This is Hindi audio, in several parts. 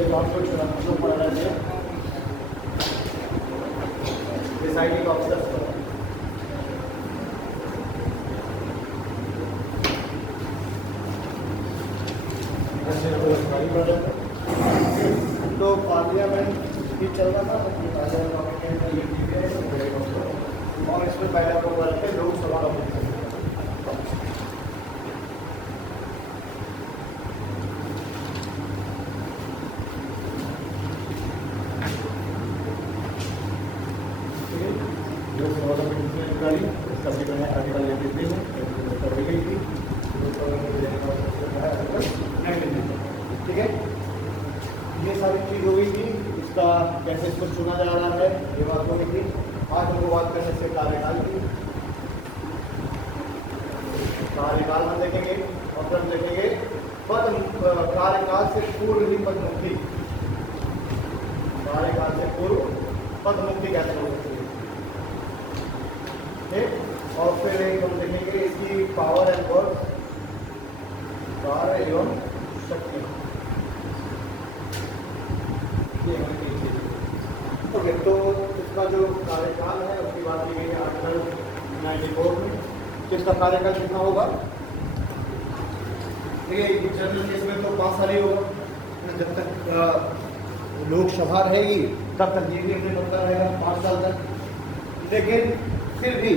उसके बाद कुछ जो पढ़ रहे थे डिसाइडिंग ऑफिसर्स पर। तो पार्लियामेंट भी चल रहा था और इसमें पहले आपको बोल रहे थे लोकसभा का आर्टिकल 83 में कर दी गई थी। ठीक है, ये सारी चीज़ हो गई थी। इसका कैसे इसको चुना जा रहा है ये बात हो गई थी। आज हमको बात करने से कार्यकाल की, कार्यकाल में देखेंगे और फिर देखेंगे पद कार्यकाल से पूर्व ही पदमुक्ति, कार्यकाल से पूर्व पदमुक्ति कैसे हो सकती है। ठीक, और फिर एक हम देखेंगे इसकी पावर एंड वर्क, कार्य एवं शक्ति। ओके, तो इसका जो कार्यकाल है उसकी बात की गई है आर्टिकल 94 में। तो इसका कार्यकाल कितना होगा? देखिए जनरल केस में तो 5 साल ही होगा, जब तक लोकसभा रहेगी तब तक ये भी अपने बनता रहेगा 5 साल तक। लेकिन फिर भी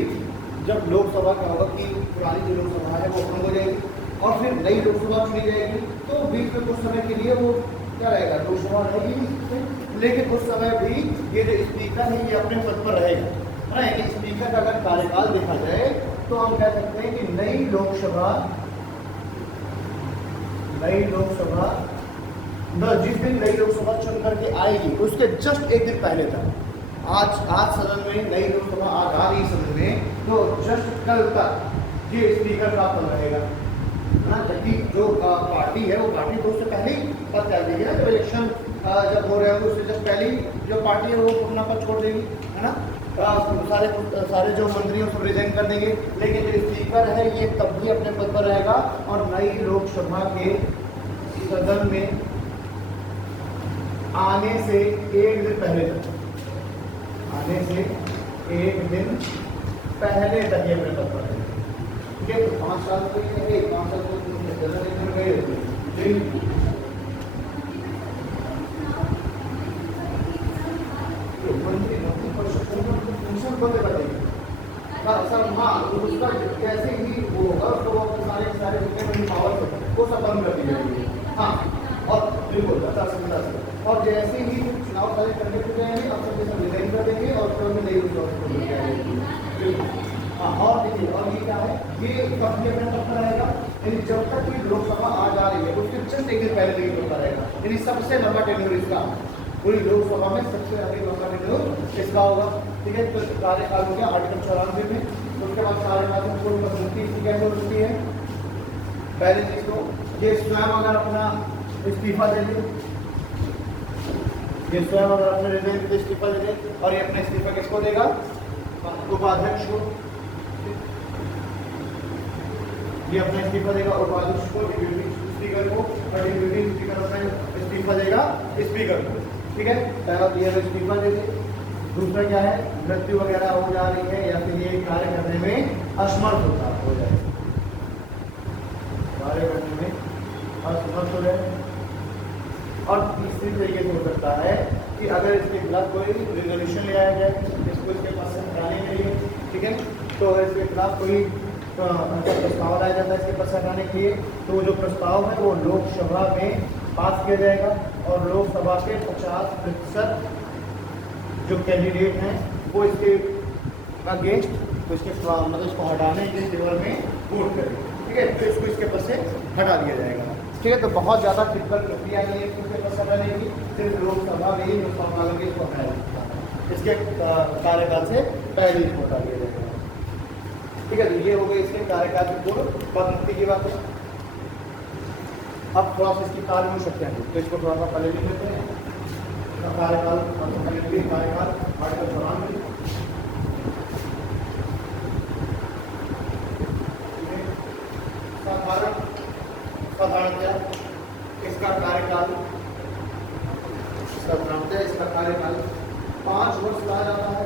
जब लोकसभा क्या होगा कि पुरानी जो लोकसभा है वो खत्म हो जाएगी और फिर नई लोकसभा चुनी जाएगी, तो बीच में कुछ समय के लिए वो क्या रहेगा, लोकसभा रहेगी। लेकिन उस समय भी ये जो स्पीकर है ये अपने पद पर रहेगा, है ना। यानी स्पीकर का अगर कार्यकाल देखा जाए तो हम कह सकते हैं कि नई लोकसभा जिस दिन नई लोकसभा चुन करके आएगी उसके जस्ट एक दिन पहले तक, आज सदन में नई लोकसभा आज आ रही सदन में, तो जस्ट कल तक ये स्पीकर का पद रहेगा, है ना। जबकि जो पार्टी है वो पार्टी तो उससे पहले ही पद कर देगी ना, जब इलेक्शन जब हो रहा है उससे जब पहले ही जो पार्टी है वो अपना पद छोड़ देगी, है ना। सारे जो मंत्री हैं सब रिजाइन कर देंगे। लेकिन जो स्पीकर है ये तब भी अपने पद पर रहेगा और नई लोकसभा के सदन में आने से एक दिन पहले तक, आने से एक दिन पहले तक ये अपने पद पर रहेगा। ठीक है, तो 5 साल तो ये 5 साल तो गए सर। हाँ, तो उसका कैसे ही वो होगा तो वो अपने सारे जितने पावर वो सब बंद कर दी जाएगी। हाँ, और बिल्कुल 50 और जैसे ही चुनाव सारे कंडक्ट हो जाएंगे अब सब जैसे रिजाइन कर देंगे और फिर उन्हें नई हाँ। और देखिए, और ये क्या है, ये कब भी अपने पद पर रहेगा, यानी जब तक कि लोकसभा आ जा रही है उसके जस्ट एक दिन पहले नहीं होता रहेगा। यानी सबसे लंबा टेन्योर इसका, पूरी लोकसभा में सबसे अधिक लंबा टेन्योर इसका होगा। ठीक है, तो कार्यकाल हो गया आर्टिकल 94 में। उसके बाद कार्यकाल में पूर्व पदमुक्ति कैसे हो सकती है? पहली चीज तो ये स्वयं अगर अपना इस्तीफा दे दे, ये स्वयं अगर अपने रिजाइन पे इस्तीफा दे दे और ये अपना इस्तीफा किसको देगा? उपाध्यक्ष को। ये अपना इस्तीफा देगा उपाध्यक्ष को, स्पीकर को, और डिप्यूटी स्पीकर अपना इस्तीफा देगा स्पीकर को। ठीक है, पहला तो ये इस्तीफा दे दे। दूसरा क्या है, मृत्यु वगैरह हो जा रही है या फिर ये कार्य करने में असमर्थ हो जाए, कार्य करने में असमर्थ हो जाए। और तीसरी तरीके से हो सकता है कि अगर इसके खिलाफ कोई रिजोल्यूशन ले आया जाए इसको इसके पास से हटाने के लिए। ठीक है, तो अगर इसके खिलाफ कोई उनका प्रस्ताव लाया जाता है इसके पास हटाने के लिए, तो जो प्रस्ताव है वो लोकसभा में पास किया जाएगा और लोकसभा के 50% जो कैंडिडेट हैं वो इसके अगेंस्ट, तो इसके मतलब इसको हटाने के फेवर में वोट करें। ठीक है, तो इसको इसके पद से हटा दिया जाएगा। ठीक है, तो बहुत ज़्यादा टिपिकल प्रक्रिया नहीं है इसके पद से हटाने की, सिर्फ लोकसभा में ही लोकसभा वालों के इसको हटाया जाता है, इसके कार्यकाल से पहले इसको हटा दिया जाएगा। ठीक है, तो ये हो गई इसके कार्यकाल की पूर्व पदमुक्ति की बात है। अब थोड़ा सा इसकी कार्य हो सकते हैं, तो इसको थोड़ा सा पहले लिख लेते हैं। कार्यकाल कार्यकाल आर्टिकल 94 साधारणतया इसका कार्यकाल इसका सामर्थ्य, इसका कार्यकाल 5 वर्ष कहा जाता है।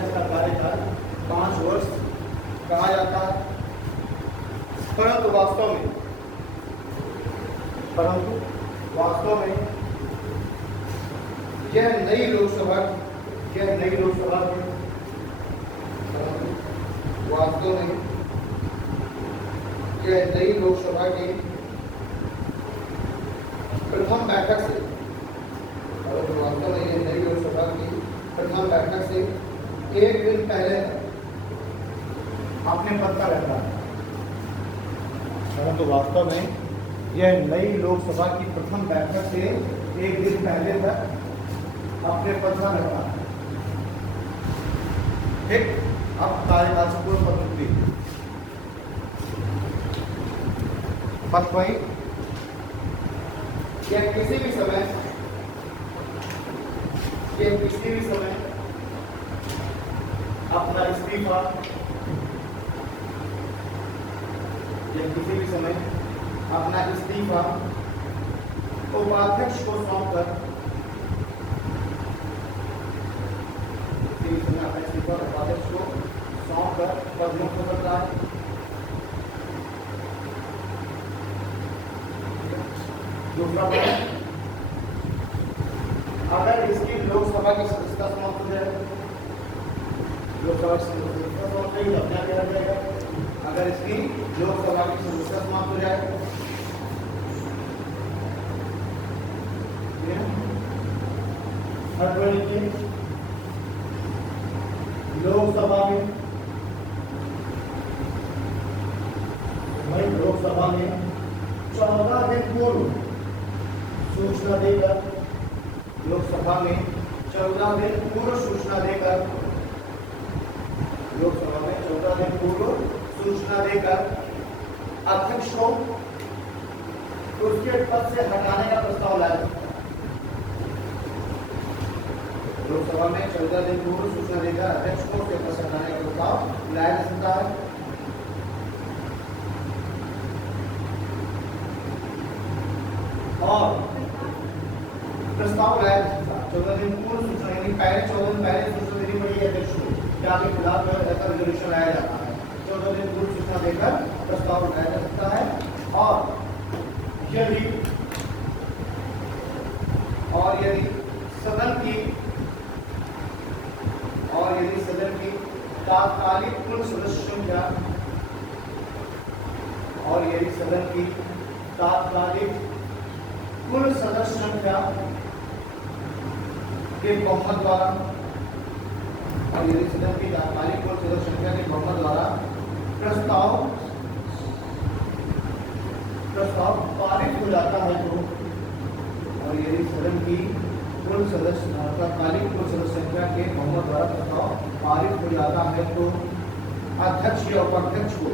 इसका कार्यकाल 5 वर्ष कहा जाता है। परंतु वास्तव में यह नई लोकसभा के प्रथम बैठक से एक दिन पहले अपने पद का रहता है। परंतु वास्तव में यह नई लोकसभा की प्रथम बैठक से एक दिन पहले तक अपने पद का रहता है। ठीक, अब कार्यकाल से पूर्व पद्धति पद वही यह किसी भी समय अपना इस्तीफा उपाध्यक्ष को सौंपकर पद मुक्त हो सकता है। दूसरा पॉइंट, अगर इसकी लोकसभा की सदस्यता समाप्त हो जाए, क्या किया जाएगा? अगर इसकी लोकसभा की सदस्यता समाप्त हो जाए, लोकसभा में 14 दिन पूर्व सूचना देकर अध्यक्ष को उसके पद से हटाने का प्रस्ताव लाया। लोकसभा में 14 दिन पूर्व सूचना देकर अध्यक्ष को उसके पद से हटाने का प्रस्ताव लाया जा सकता है। और प्रस्ताव लाया जा सकता है 14 दिन पूर्व सूचना, यानी पहले 14 दिन पहले सूचना देनी पड़ेगी अध्यक्ष को कि आपके खिलाफ ऐसा रेजोल्यूशन लाया जाता है। 14 दिन पूर्व सूचना देकर प्रस्ताव उठाया जा सकता है। और यदि सदन की तात्कालिक कुल सदस्य संख्या के बहुमत द्वारा प्रस्ताव पारित हो जाता है तो, और यदि सदन की तात्कालिक कुल सदस्य संख्या के बहुमत द्वारा प्रस्ताव पारित हो जाता है तो अध्यक्ष या उपाध्यक्ष को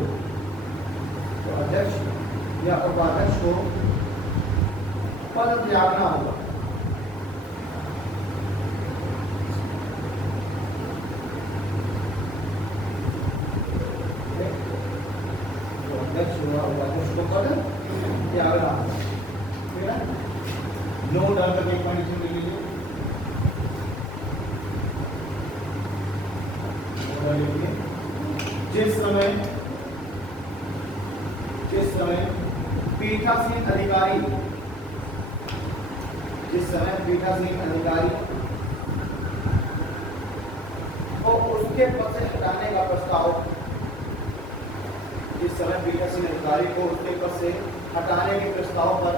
पद त्यागना होगा। नोट डाल करके एक पॉइंट ले लीजिए। जिस समय पीठासीन अधिकारी को उसके पद से हटाने का प्रस्ताव पर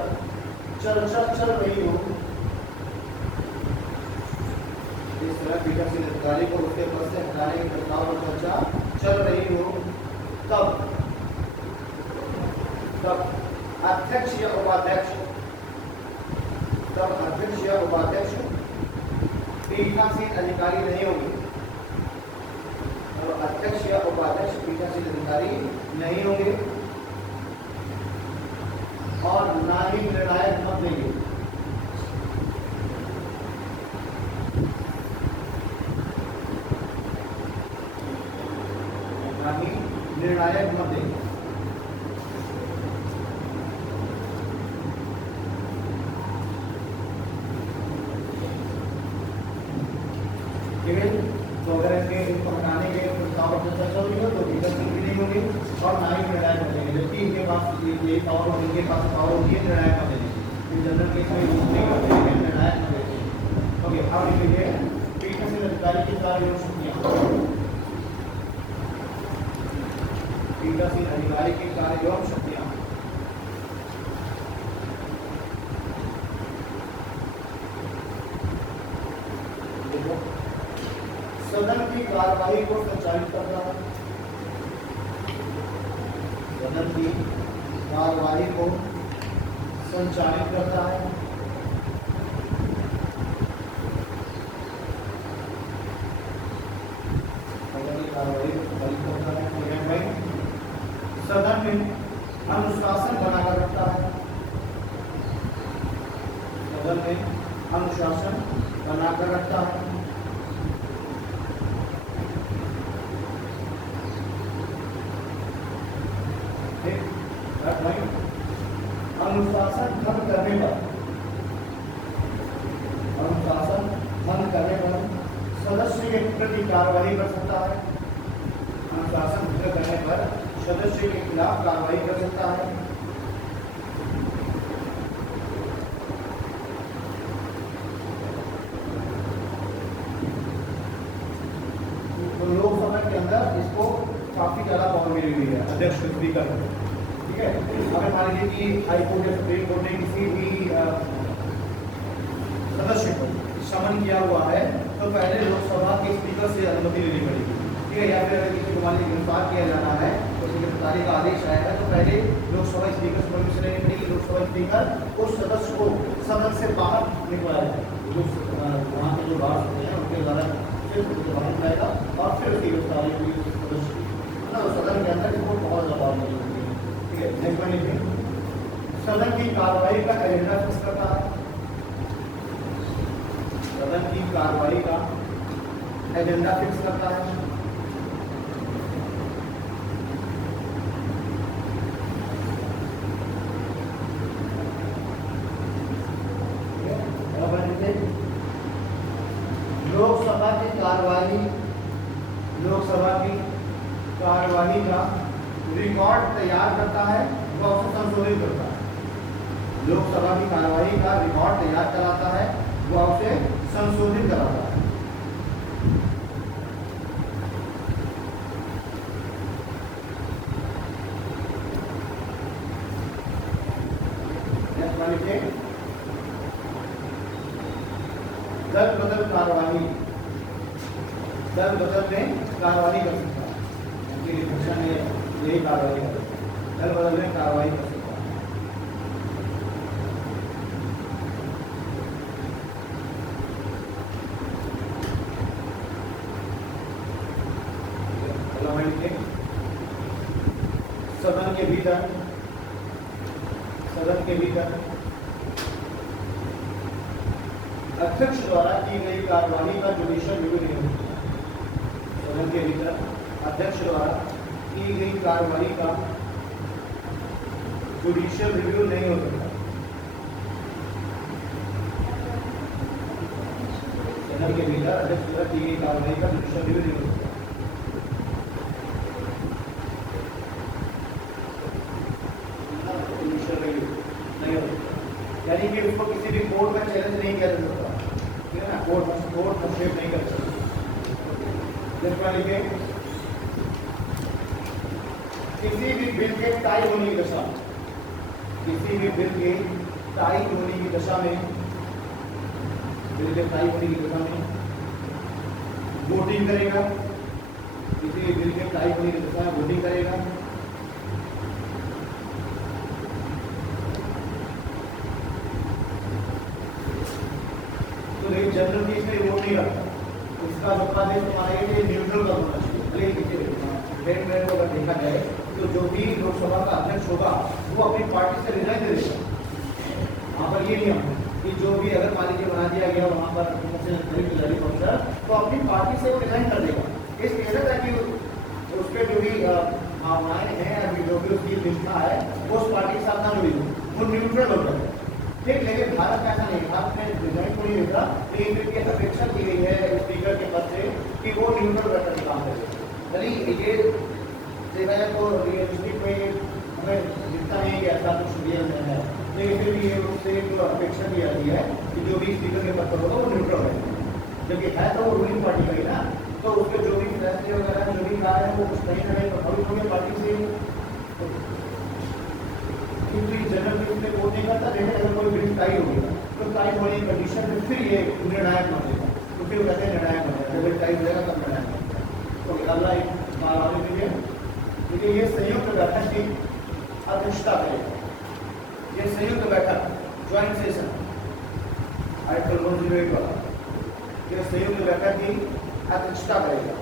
चर्चा चल रही हो, पीठासीन अधिकारी को उसके पद से हटाने के प्रस्ताव पर चर्चा चल रही हो, तब अध्यक्ष या उपाध्यक्ष पीठासीन अधिकारी नहीं होंगे। और अध्यक्ष या उपाध्यक्ष पीठासीन अधिकारी नहीं होंगे और ना ही निर्णायक मत देंगे। निर्णायक मत देंगे। यही पावर और इनके पास पावर होती है निर्णायक मत देने की। जनरल केस में यूज नहीं करते लेकिन निर्णायक मत देते हैं। ओके, अब लिखिए पीठासीन अधिकारी की कार्य एवं शक्तियां। पीठासीन अधिकारी की कार्य एवं शक्तियां। सदन की कार्यवाही को संचालित करता है। सदन की कार्यवाही को संचालित करता है। सदन की कार्यवाही को संचालित करता है। सदन में अनुशासन बनाकर रखता है। सदन में अनुशासन बनाकर रखता है। अनुशासन भंग करने पर, अनुशासन भंग करने पर सदस्य के प्रति कार्रवाई कर सकता है। अनुशासन भंग करने पर सदस्य के खिलाफ कार्रवाई कर सकता है। तो लोकसभा के अंदर इसको काफी ज्यादा पावर मिली हुई है अध्यक्ष स्पीकर। ठीक है, अगर मान लीजिए कि हाई कोर्ट या सुप्रीम कोर्ट ने किसी भी सदस्य को समन किया हुआ है तो पहले लोकसभा के स्पीकर से अनुमति लेनी पड़ेगी। ठीक है, या फिर अगर किसी को मान लीजिए गिरफ्तार किया जाना है तो गिरफ्तारी का आदेश आया है तो पहले लोकसभा स्पीकर से परमिशन लेनी पड़ेगी। लोकसभा स्पीकर उस सदस्य को सदन से बाहर निकलाया जाएगा, वहाँ के जो बाहर होते हैं उनके द्वारा बाहर निकलाएगा और फिर उसकी गिरफ्तारी हुई सदस्य तो सदन के अंदर इसको बहुत ज्यादा मौजूद है। ठीक है, नेक्स्ट वन लिखिए सदन की कार्रवाई का एजेंडा फिक्स करता है। सदन की कार्रवाई का एजेंडा फिक्स करता है। लोकसभा की कार्यवाही, लोकसभा की कार्यवाही का रिकॉर्ड तैयार करता है व उसे संशोधित करता है। लोकसभा की कार्यवाही का रिकॉर्ड तैयार कराता है व उसे संशोधित कराता है। दल बदल कार्यवाही, दल बदल में कार्यवाही कर सकता है। यही कार्रवाई कर सकता है, दल बदल में कार्रवाई कर सकता है। सदन के भीतर, सदन के भीतर अध्यक्ष द्वारा की गई कार्यवाही का जुडिशियल रिव्यू नहीं होता। सदन के भीतर अध्यक्ष द्वारा की गई कार्यवाही का जुडिशियल रिव्यू नहीं हो सकता। सदन के भीतर अध्यक्ष द्वारा की गई कार्यवाही का जुडिशियल रिव्यू नहीं हो सकता। यानी कि उसको किसी भी कोर्ट में चैलेंज नहीं किया जा सकता। ठीक है ना, कोर्ट हस्तक्षेप नहीं कर सकता। लिखे किसी भी बिल के टाई होने की दशा, किसी भी बिल के टाई होने की दशा में, बिल के टाई होने की दशा में वोटिंग करेगा। किसी भी बिल के टाई होने की दशा में वोटिंग करेगा। जनरल केस में वोट नहीं रखता, इसका आदेश हमारे लिए न्यूट्रल का होना चाहिए। को अगर देखा जाए तो जो भी लोकसभा का अध्यक्ष होगा वो अपनी पार्टी से रिजाइन दे देगा। वहाँ पर ये नियम कि जो भी अगर मान लीजिए बना दिया गया वहाँ पर तो अपनी पार्टी से वो रिजाइन कर देगा। इस वजह से कि उसके जो भी भावनाएं हैं, जो भी उसकी निष्ठा है वो उस पार्टी के साथ ना जुड़ी हो, वो न्यूट्रल होता है। ठीक, लेकिन भारत में ऐसा नहीं, भारत में रिजाइन को नहीं देता, लेकिन फिर की अपेक्षा की गई है स्पीकर के पद से कि वो न्यूट्रल रहकर काम करे। यदि ये देखा जाए तो रियलिस्टिक में हमें दिखता नहीं कि ऐसा कुछ रियल में है, लेकिन फिर भी ये उससे जो अपेक्षा की जाती है कि जो भी स्पीकर के पत्थर होगा वो न्यूट्रल है, जबकि है तो वो रूलिंग पार्टी का ही ना, तो उसके जो भी फैसले वगैरह जो भी कार्य है वो कुछ कहीं ना कहीं प्रभावित होंगे पार्टी से, क्योंकि जनरल केस में वोट नहीं करता, लेकिन अगर कोई बिल टाई होगी तो टाई होने की कंडीशन में फिर ये निर्णायक मानेगा, तो फिर कहते हैं निर्णायक मानेगा, जब बिल टाई हो जाएगा तब निर्णायक मानेगा। तो अगला एक आगे लीजिए, देखिए ये संयुक्त बैठक की अध्यक्षता करेगा, ये संयुक्त बैठक ज्वाइंट सेशन आर्टिकल 108 वाला, ये संयुक्त बैठक की अध्यक्षता करेगा।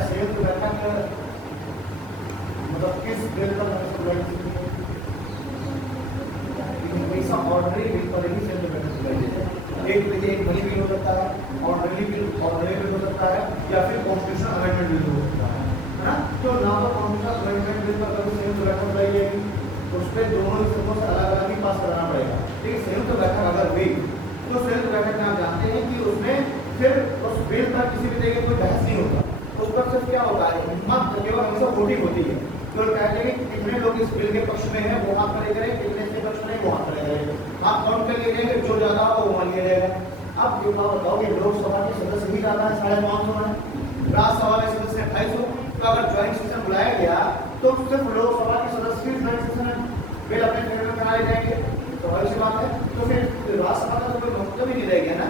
संयुक्त बैठक मतलब किस बिल पर हमेशा ऑर्डनरी बिल पर ही संयुक्त बैठक बुलाई, एक मनी बिल हो सकता है, ऑर्डनरी बिल हो सकता है, या फिर कॉन्स्टिट्यूशनल अमेंडमेंट बिल हो सकता है ना। तो ना तो कॉन्स्टिट्यूशनल अमेंडमेंट बिल पर कभी संयुक्त बैठक बुलाई जाएगी, उस पर दोनों हिस्सों से अलग अलग ही पास कराना पड़ेगा। लेकिन संयुक्त बैठक अगर हुई तो संयुक्त बैठक में आप जानते हैं कि उसमें फिर उस बिल पर किसी भी तरीके कोई बहस नहीं होता, उस पर सिर्फ क्या होता है, मत केवल हमेशा वोटिंग होती है, तो कहते हैं कि कितने लोग इस बिल के पक्ष में हैं वो हाथ खड़े करें, कितने के पक्ष में वो हाथ खड़े करें, आप काउंट कर लिए जाएंगे, जो ज्यादा हो वो मान लिया जाएगा। अब ये बात बताओ कि लोकसभा के सदस्य ही ज्यादा है 550 है, राज्यसभा के सदस्य 2800, तो अगर ज्वाइंट सेशन बुलाया गया तो सिर्फ लोकसभा के सदस्य ही ज्वाइंट सेशन में बिल अपने फेवर में कराए जाएंगे, तो वही सी बात है, तो फिर राज्यसभा का तो कोई मतलब ही नहीं रह गया ना।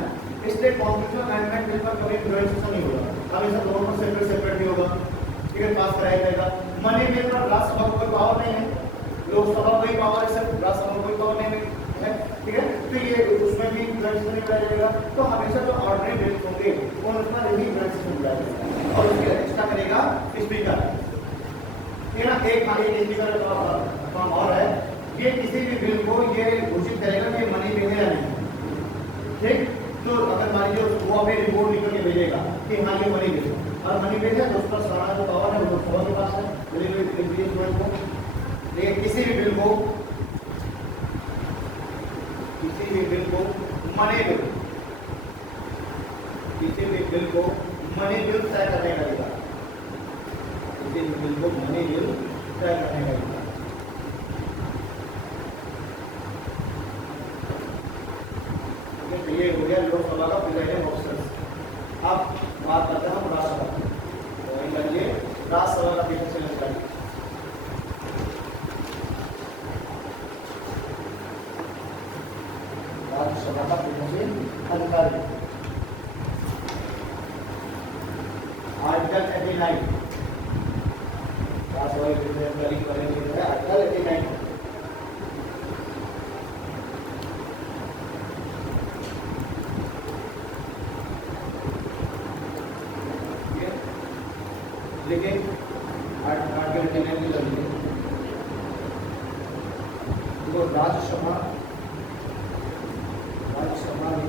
इसलिए कॉन्स्टिट्यूशनल अमेंडमेंट बिल पर कभी ज्वाइंट सेशन नहीं होगा, हमेशा दोनों पर सेपरेट ही होगा, ठीक है, पास कराया जाएगा। मनी बिल पर राज्यसभा को कोई पावर नहीं है, लोकसभा को ही पावर है, सिर्फ राज्यसभा को कोई पावर नहीं है, ठीक है, तो ये उसमें भी ज्वाइंट सेशन बुलाया जाएगा। तो हमेशा जो ऑर्डिनरी बिल होंगे वो उतना ही ज्वाइंट सेशन बुलाया जाएगा, और उसकी अध्यक्षता करेगा स्पीकर, ठीक है ना। एक स्पीकर काम और है, ये किसी भी बिल को ये घोषित करेगा कि मनी बिल है या नहीं, ठीक। तो अगर मान लीजिए वो अपनी रिपोर्ट लिख के भेजेगा कि हाँ ये मनी बिल है, और मनी बिल है तो उस पर सारा जो पावर है वो लोकसभा के पास है। लेकिन किसी भी बिल को मनी बिल किसी भी बिल को मनी बिल तय करने का अधिकार, किसी भी बिल को मनी बिल तय करने का अधिकार। ये हो गया लोकसभा का प्रिजाइडिंग ऑफिसर। अब बात करते हैं हम राज्यसभा, तो ये राज्यसभा का पीछे से लगता है। राज्यसभा का पीछे से अधिकारी आर्टिकल 89, राज्यसभा के अधिकारी करेंगे आर्टिकल 89। लेकिन आर्टिकल 89 की जरूरत है, तो राज्यसभा में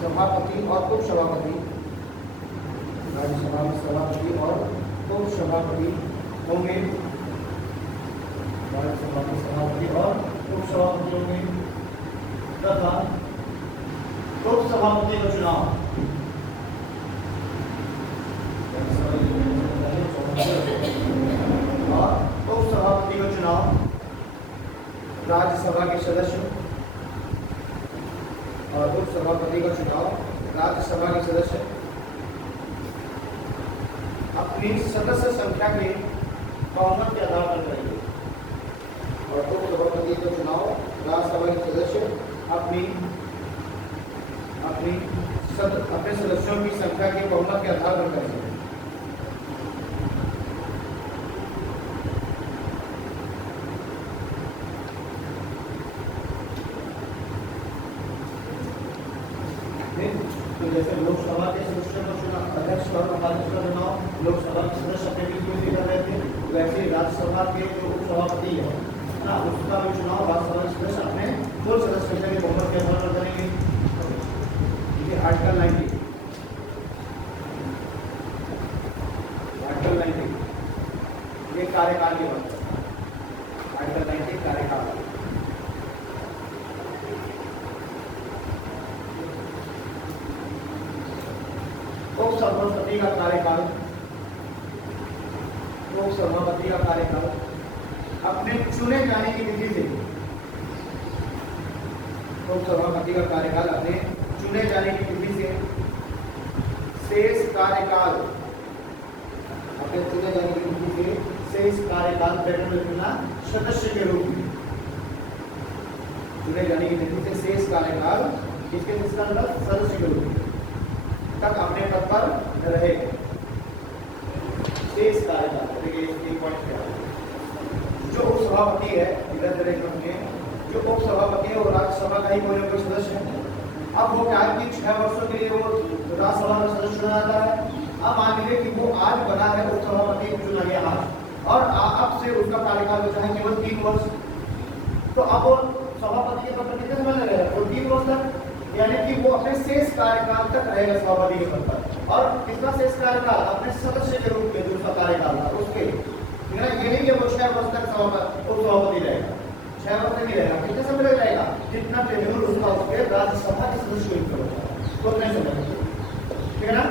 सभापति और उपसभापति, राज्यसभा में सभापति और उपसभापति होंगे, राज्यसभा में सभापति और उपसभापति होंगे, तथा उपसभापति का चुनाव और उपसभापति का चुनाव राज्यसभा के सदस्य और उपसभापति का चुनाव राज्यसभा के सदस्य अपनी सदस्य संख्या के बहुमत के आधार पर करेंगे, और उपसभापति का चुनाव राज्यसभा के सदस्य अपने सदस्यों की संख्या के बहुमत के आधार पर करेंगे। तो जैसे लोकसभा के सदस्यों का चुनाव अध्यक्ष और उपाध्यक्ष का चुनाव लोकसभा के सदस्य अपने बिल्कुल कर रहे थे, वैसे राज्यसभा के जो उपसभापति है ना उसका भी चुनाव राज्यसभा के सदस्य अपने कुल सदस्य के बहुमत के आधार पर करेंगे। आर्टिकल 90 एक कार्यकाल की बात करता है, आर्टिकल 19 कार्यकाल। उपसभापति का कार्यकाल, उपसभापति का कार्यकाल अपने चुने जाने की तिथि से, उपसभापति का कार्यकाल अपने चुने जाने की तिथि से शेष कार्यकाल, अपने चुने जाने की तिथि से शेष कार्यकाल सदस्य के रूप में, चुने जाने की तिथि से शेष कार्यकाल इसके सदस्य के रूप में तक अपने पद पर रहेगा। शेष कार्यकाल जो उपसभापति है, जो उपसभापति है वो राज्यसभा का ही कोई ना कोई सदस्य है। अब वो क्या है कि 6 वर्षों के लिए वो राज्यसभा का सदस्य चुना जाता है। अब मान लीजिए कि वो आज बना है उपसभापति चुना गया आज, और अब से उसका कार्यकाल बचा है केवल 3 वर्ष। तो अब वो सभापति के पद पर कितने समय लगेगा? वो 3 वर्ष तक, यानी कि वो अपने शेष कार्यकाल तक रहेगा सभापति के पद पर। और कितना शेष कार्यकाल? अपने सदस्य के रूप में दूसरा कार्यकाल था उसके, ये नहीं कि वो 6 वर्ष तक उपसभापति रहेगा, 6 वर्ष तक नहीं रहेगा। कितने समय लग जाएगा? जितना टेन्यूर उसका उसके राज्यसभा के सदस्य को होगा तो नहीं समय, ठीक है ना।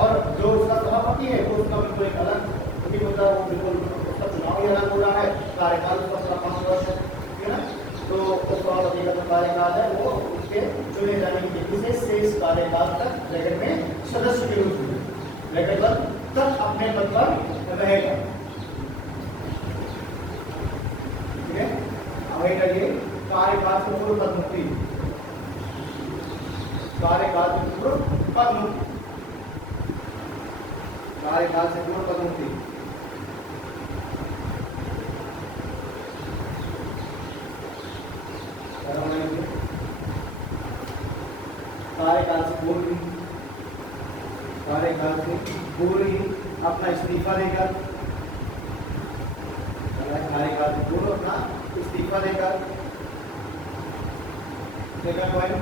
और जो उसका सभापति है वो उसका बिल्कुल एक अलग, क्योंकि मतलब वो बिल्कुल उसका चुनाव ही अलग हो रहा है, कार्यकाल उसका 5 वर्ष है, ठीक है ना। तो उपसभापति का जो कार्यकाल है वो उसके चुने जाने की तिथि से शेष कार्यकाल तक ब्रैकेट में सदस्य के रूप में ब्रैकेट पर तक अपने पद पर रहेगा, ठीक है। आगे चलिए, कार्यकाल से पूर्व पद मुक्ति, कार्यकाल से पूर्व पद मुक्ति, कार्यकाल से पूर्व पद मुक्ति। कार्यकाल से पूर्व, कार्यकाल से पूर्व ही अपना इस्तीफा देकर, कार्यकाल से पूर्व अपना इस्तीफा देकर, सेकंड पॉइंट,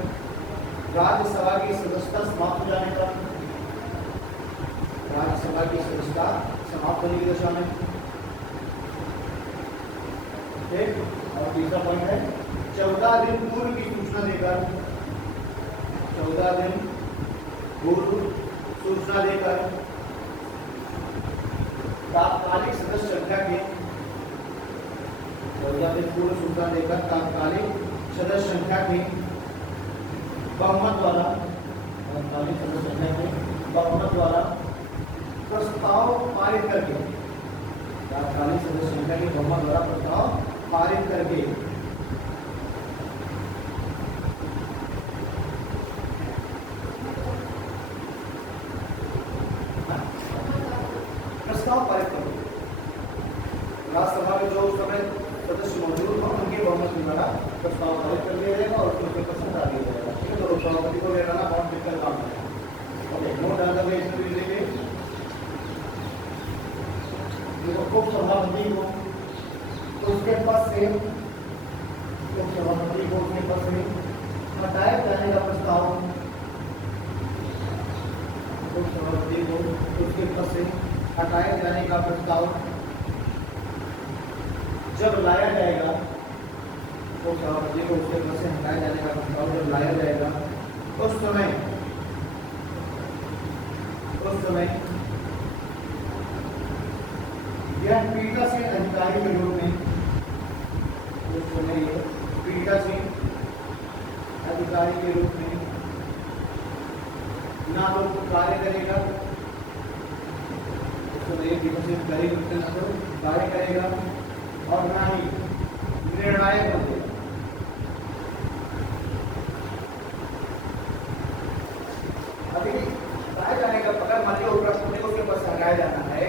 राज्यसभा की सदस्यता समाप्त हो जाने पर, राज्यसभा की सदस्यता समाप्त होने की दशा में, ठीक। और तीसरा पॉइंट है 14 दिन पूर्व की सूचना देकर, 14 दिन पूर्व सूचना देकर तात्कालिक सदस्य संख्या के, 14 दिन पूर्व सूचना देकर तात्कालिक सदस्य संख्या के बहुमत वाला, तात्कालिक सदस्य संख्या के बहुमत वाला प्रस्ताव पारित करके, तात्कालिक सदस्य संख्या के बहुमत वाला प्रस्ताव पारित करके राज्यसभा में जो उस समय सदस्य मौजूद हो उनके बहुमत के द्वारा प्रस्ताव पारित कर दिया जाएगा और उसको पसंद आ दिया जाएगा, ठीक है। तो सभापति को लेना बहुत दिक्कत काम है। ओके, नोट डाल दो इसमें देखिए, उपसभापति को उसके पद से, उपसभापति को उसके पद से हटाए जाने का प्रस्ताव, उपसभापति को उसके पद से हटाए जाने का प्रस्ताव जब लाया जाएगा, तो सभापति को उसके पद से हटाए जाने का प्रस्ताव जब लाया जाएगा, उस समय यह पीठासीन अधिकारी के रूप में, उस समय यह पीठासीन अधिकारी के रूप में ना तो कार्य करेगा, उस समय पीठासीन अधिकारी के रूप में ना तो कार्य करेगा और ना ही निर्णायक बनेगा। अभी हटाया जाने का, अगर मान लीजिए उपराष्ट्रपति को उसके पद से हटाया जाना है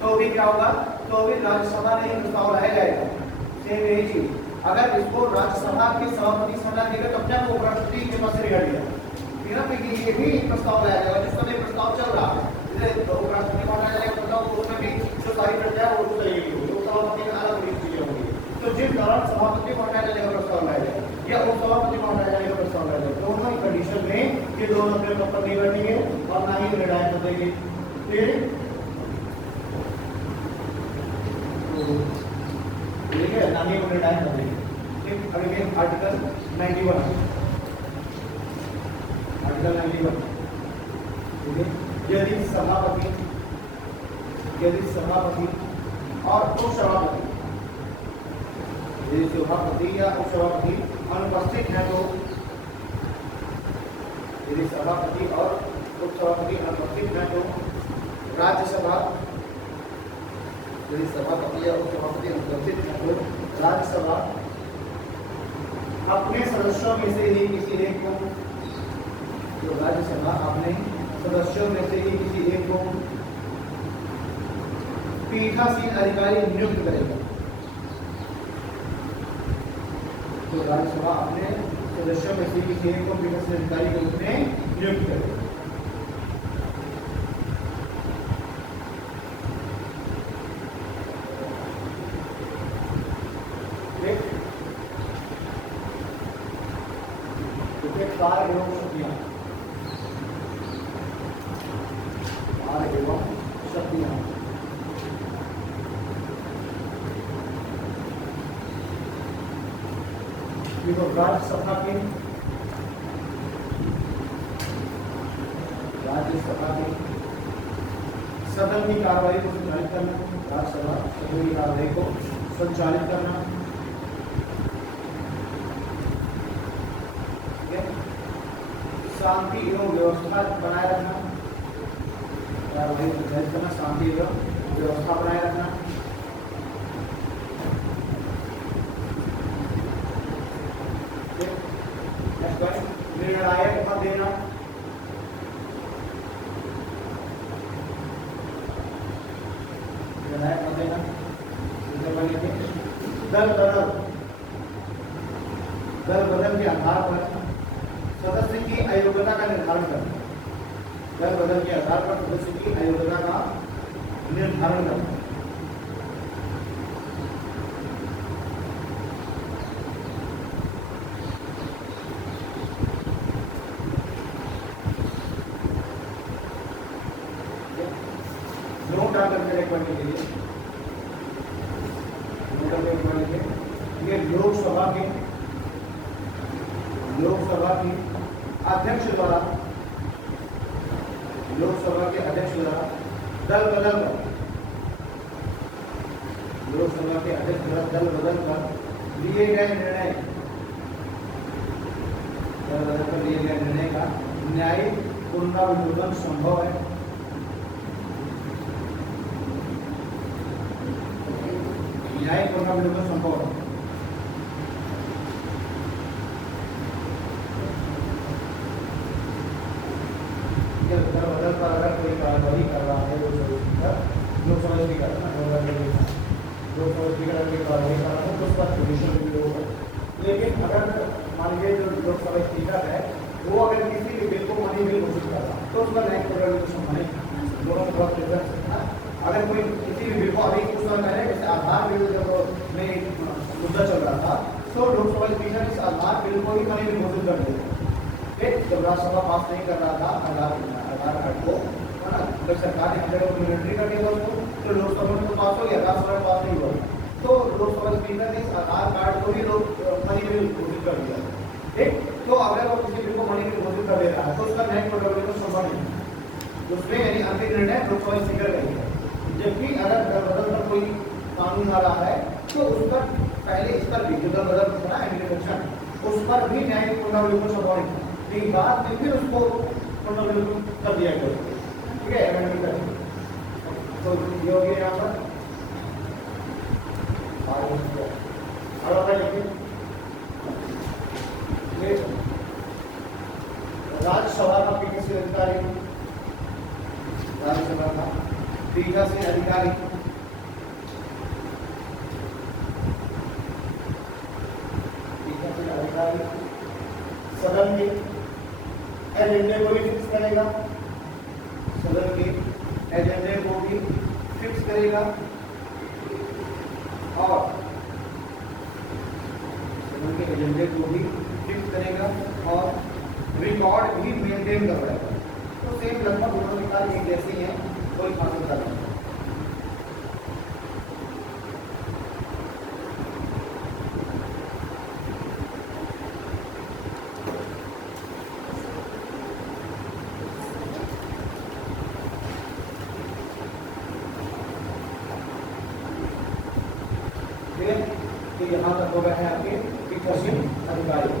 तो भी क्या होगा? तो भी राज्यसभा में प्रस्ताव लाया जाएगा। सेम यही चीज, अगर इसको राज्यसभा के सभापति से हटा देगा तो अपने आप उपराष्ट्रपति के पद से रिहा दिया, ठीक है। ये भी प्रस्ताव लाया जाएगा जिस समय प्रस्ताव चल रहा है, जैसे उपराष्ट्रपति को हटाया जाएगा प्रस्ताव, तो उसमें भी जो सारी प्रक्रिया है वो उस तरीके की होगी, सभापति का अलग चीजें होंगी। तो जिस दौरान सभापति को हटाया जाने का प्रस्ताव लाया जाए या उपसभापति को हटाया जाने का प्रस्ताव लाया जाए, दोनों कंडीशन में ये दोनों अपने पद पर नहीं बैठेंगे और ना ही निर्णायक बनेंगे, ठीक। जाने को निर्णायक कर देंगे। ठीक, अब देखिए आर्टिकल 91, आर्टिकल 91, ठीक है, यदि सभापति और उपसभापति, यदि सभापति या उपसभापति अनुपस्थित है तो, यदि सभापति और उपसभापति अनुपस्थित है तो राज्यसभा, यदि सभापति या उपसभापति अनुपस्थित है तो राज्यसभा अपने सदस्यों में से ही किसी एक को, तो राज्यसभा अपने सदस्यों में से ही किसी एक को पीठासीन अधिकारी नियुक्त करेगा। तो राज्यसभा अपने सदस्यों में से किसी एक को पीठासीन अधिकारी के रूप में नियुक्त करेगा। कार्य एवं शक्तियां, कार्य एवं शक्तियां, देखो राज्यसभा के सदन की कार्रवाई को संचालित करना, राज्यसभा सदन की कार्रवाई को संचालित करना, शांति एवं व्यवस्था बनाए रखना, कार्रवाई को संचालित करना, शांति एवं व्यवस्था बनाए रखना, निर्णायक मत देना, निर्णायक मत देना, दल बदल के आधार पर सदस्य की अयोग्यता का निर्धारण करना, दल बदल के आधार पर सदस्य की अयोग्यता का निर्धारण करना, नोट आकर के एक बार लीजिए, नोट आकर एक बार लीजिए, ये लोकसभा की अध्यक्ष द्वारा, लोकसभा के अध्यक्ष द्वारा दल बदल कर, लोकसभा के अध्यक्ष द्वारा दल बदल कर लिए गए निर्णय, दल बदल कर लिए गए निर्णय का न्यायिक पुनरावलोकन संभव है, न्यायिक पुनरावलोकन संभव है। बदल पर अगर कोई कार्रवाई कर रहा है लोकसभा स्पीकर की कार्रवाई कर रहा है तो उस पर जुडिशियल रिव्यू होगा। लेकिन अगर मान लीजिए जो लोकसभा स्पीकर है वो अगर किसी भी बिल को मनी बिल घोषित कर रहा है तो उसका न्यायिक पुनरावलोकन माने दोनों में बहुत डिफरेंस है। अगर कोई किसी भी बिल को अभी कुछ समय पहले जैसे आधार बिल जब में मुद्दा चल रहा था तो लोकसभा स्पीकर इस आधार बिल को ही मनी बिल घोषित कर दिया, जब राज्यसभा पास नहीं कर रहा था आधार कार्ड को, है ना, जब सरकार ने इम्प्लीमेंट्री कर दिया उसको तो लोकसभा में तो पास हो गया, राज्यसभा में पास नहीं हुआ, तो लोकसभा स्पीकर ने इस आधार कार्ड को ही लोग मनी बिल घोषित कर दिया। ठीक, तो अगर वो किसी बिल को मनी बिल घोषित कर दे रहा है तो उसका न्यायिक पुनरावलोकन संभव नहीं, उसमें यानी अंतिम निर्णय लोकसभा स्पीकर करेंगे। जबकि अगर दल बदल पर कोई कानून आ रहा है तो उस पर पहले इस पर भी जो दल बदल था इम्प्लीमेंटेशन उस पर भी न्यायिक पुनरावलोकन संभव नहीं, लेकिन बाद में फिर उसको पुनरावलोकन कर दिया गया। ठीक है, अमेंडमेंट कर दिया तो ये हो गया यहाँ पर राज्यसभा का पीठासीन अधिकारी, राज्यसभा का पीठासीन अधिकारी सदन के एजेंडे को भी फिक्स करेगा, सदन के एजेंडे को भी फिक्स करेगा और सदन के एजेंडे को भी फिक्स करेगा और रिकॉर्ड भी मेंटेन करवाएगा। तो सेम लगभग दोनों के कार्य एक जैसे ही है, कोई खास अंतर नहीं। तो यहाँ तक हो गए हैं आपके पीठासीन अधिकारी।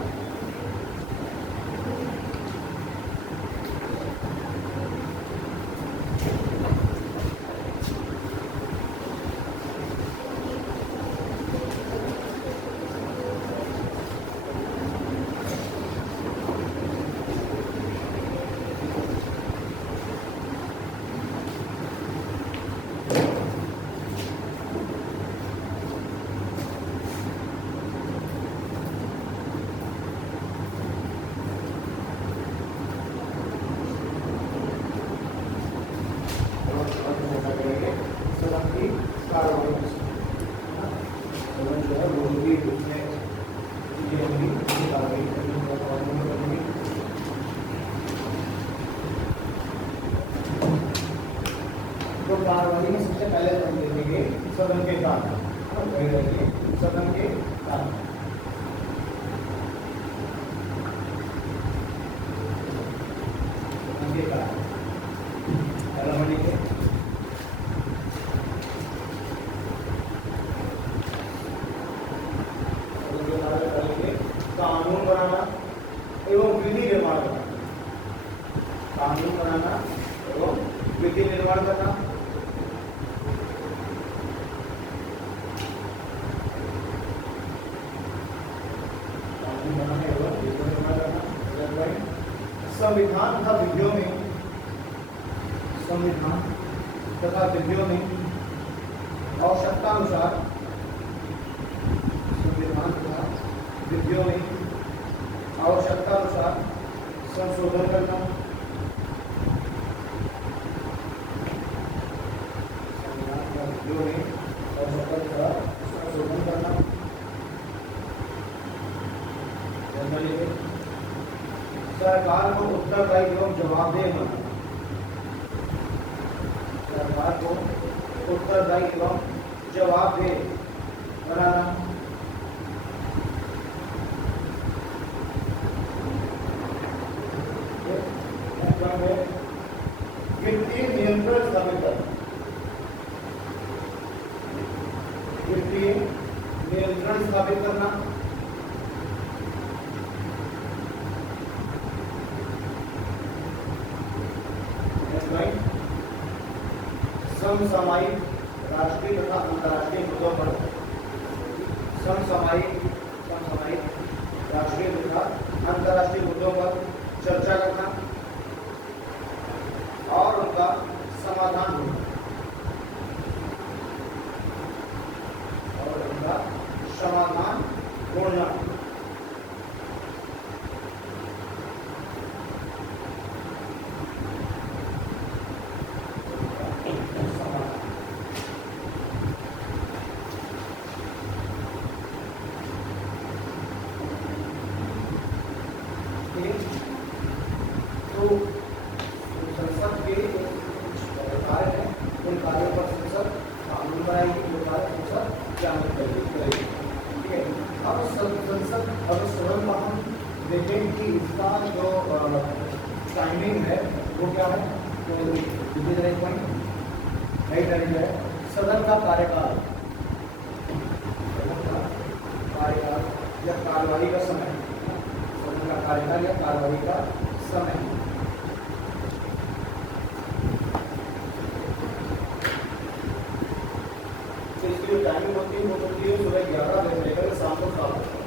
तो कार्यवाही में सबसे पहले हम देखेंगे सदन के कार्य, सदन के कार्य। कानून बनाना एवं विधि निर्माण करना, कानून बनाना एवं विधि निर्माण करना, कानून बनाना एवं विधि निर्माण करना। संविधान तथा विधियों में, संविधान तथा विधियों में आवश्यकता अनुसार, संविधान तथा विधियों में आवश्यकता अनुसार संशोधन करना, संविधान तथा विधियों में आवश्यकता अनुसार संशोधन करना। सरकार को उत्तरदायी एवं जवाबदेह बनाना, सरकार को उत्तरदायी एवं जवाबदेह बनाना। वित्तीय नियंत्रण स्थापित करना, वित्तीय नियंत्रण स्थापित करना। समसामयिक राष्ट्रीय तथा अंतर्राष्ट्रीय मुद्दों पर, समसामयिक राष्ट्रीय तथा अंतर्राष्ट्रीय मुद्दों पर चर्चा करना और उनका समाधान ढूंढना, और उनका समाधान ढूंढना। तो संसद के कार्य हैं, उन कार्यों पर संसद कानून बनाएगी, वो कार्य संसद क्रियान्वित करेगी। ठीक है, अब संसद, अब सदन का हम देखें कि इसका जो टाइमिंग है वो क्या है। तो पॉइंट है सदन का कार्यकाल, या कार्यवाही का समय, सदन का कार्यकाल या कार्यवाही का समय। तो इसकी जो टाइमिंग होती है वो होती है सुबह 11 बजे लेकर शाम को 7 बजे।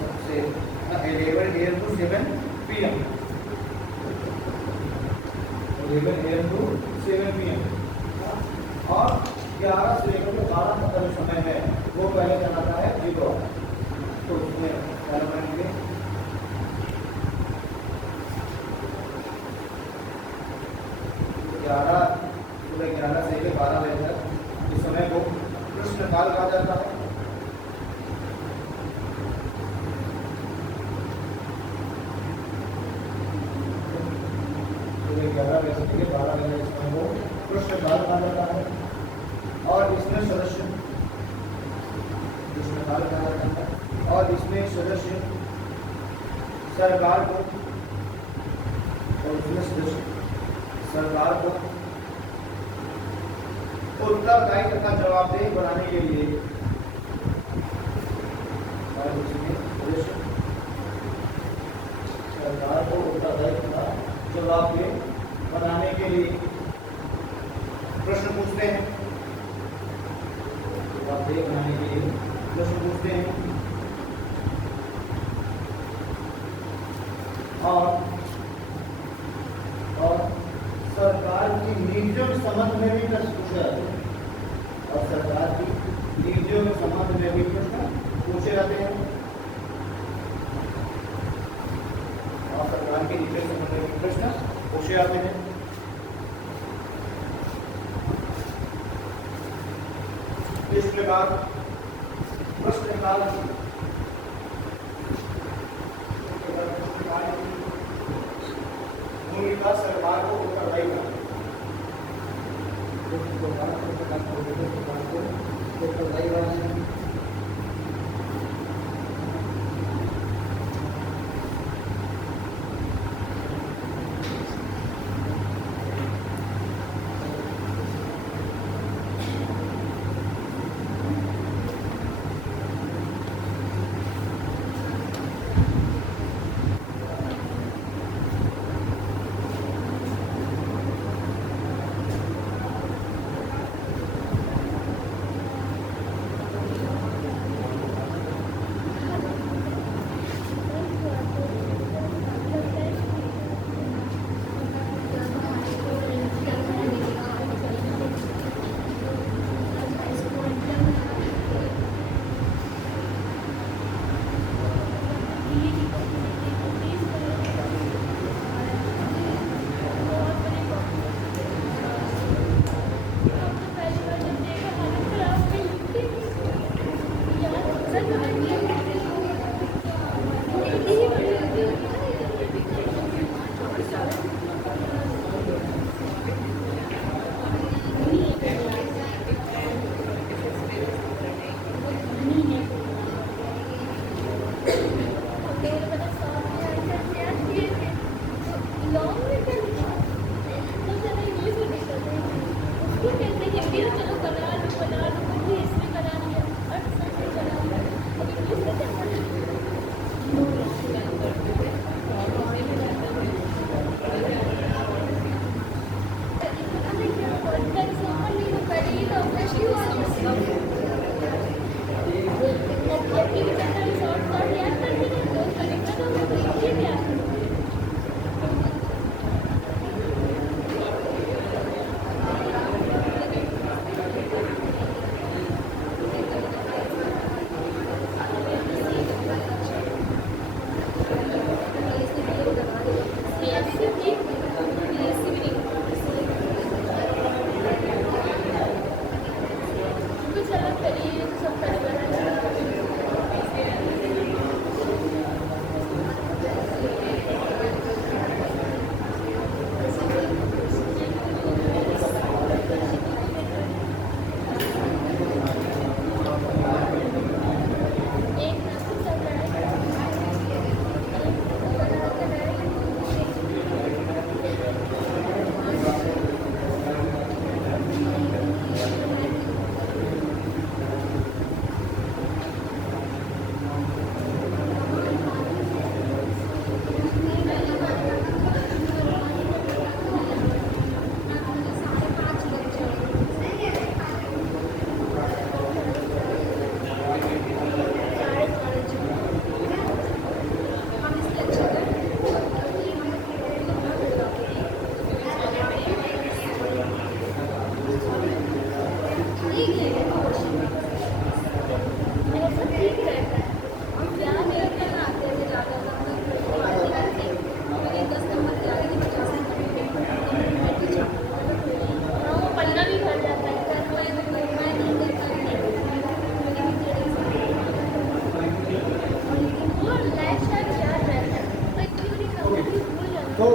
सबसे 11 AM to 7 PM, 11 AM to 7 PM, और 11 से लेकर 12 तक का जो समय है वो पहले चलाता है जीरो। तो उसमें पहले 11 से लेकर 12 बजे तक इस समय को प्रश्नकाल कहा जाता है। सुबह 11 बजे से लेकर 12 बजे इस समय को प्रश्नकाल कहा जाता है, और इसमें सदस्य प्रश्नकाल कहा जाता है, और इसमें सदस्य सरकार को, और इसमें सदस्य सरकार को उत्तरदायी तथा जवाबदेही बनाने के लिए सरकार को उत्तरदायी तथा जवाबदेही बनाने के लिए प्रश्न पूछते हैं, जवाबदेही बनाने के लिए प्रश्न पूछते हैं और सरकार की नीतियों के संबंध में भी प्रश्न पूछे जाते हैं और सरकार की नीतियों के संबंध में भी प्रश्न पूछे जाते हैं और सरकार की नीतियों के संबंध में भी प्रश्न पूछे जाते हैं। इसके बाद प्रश्नकाल भूमिका सरकार को उत्तरदायी बनाना। तो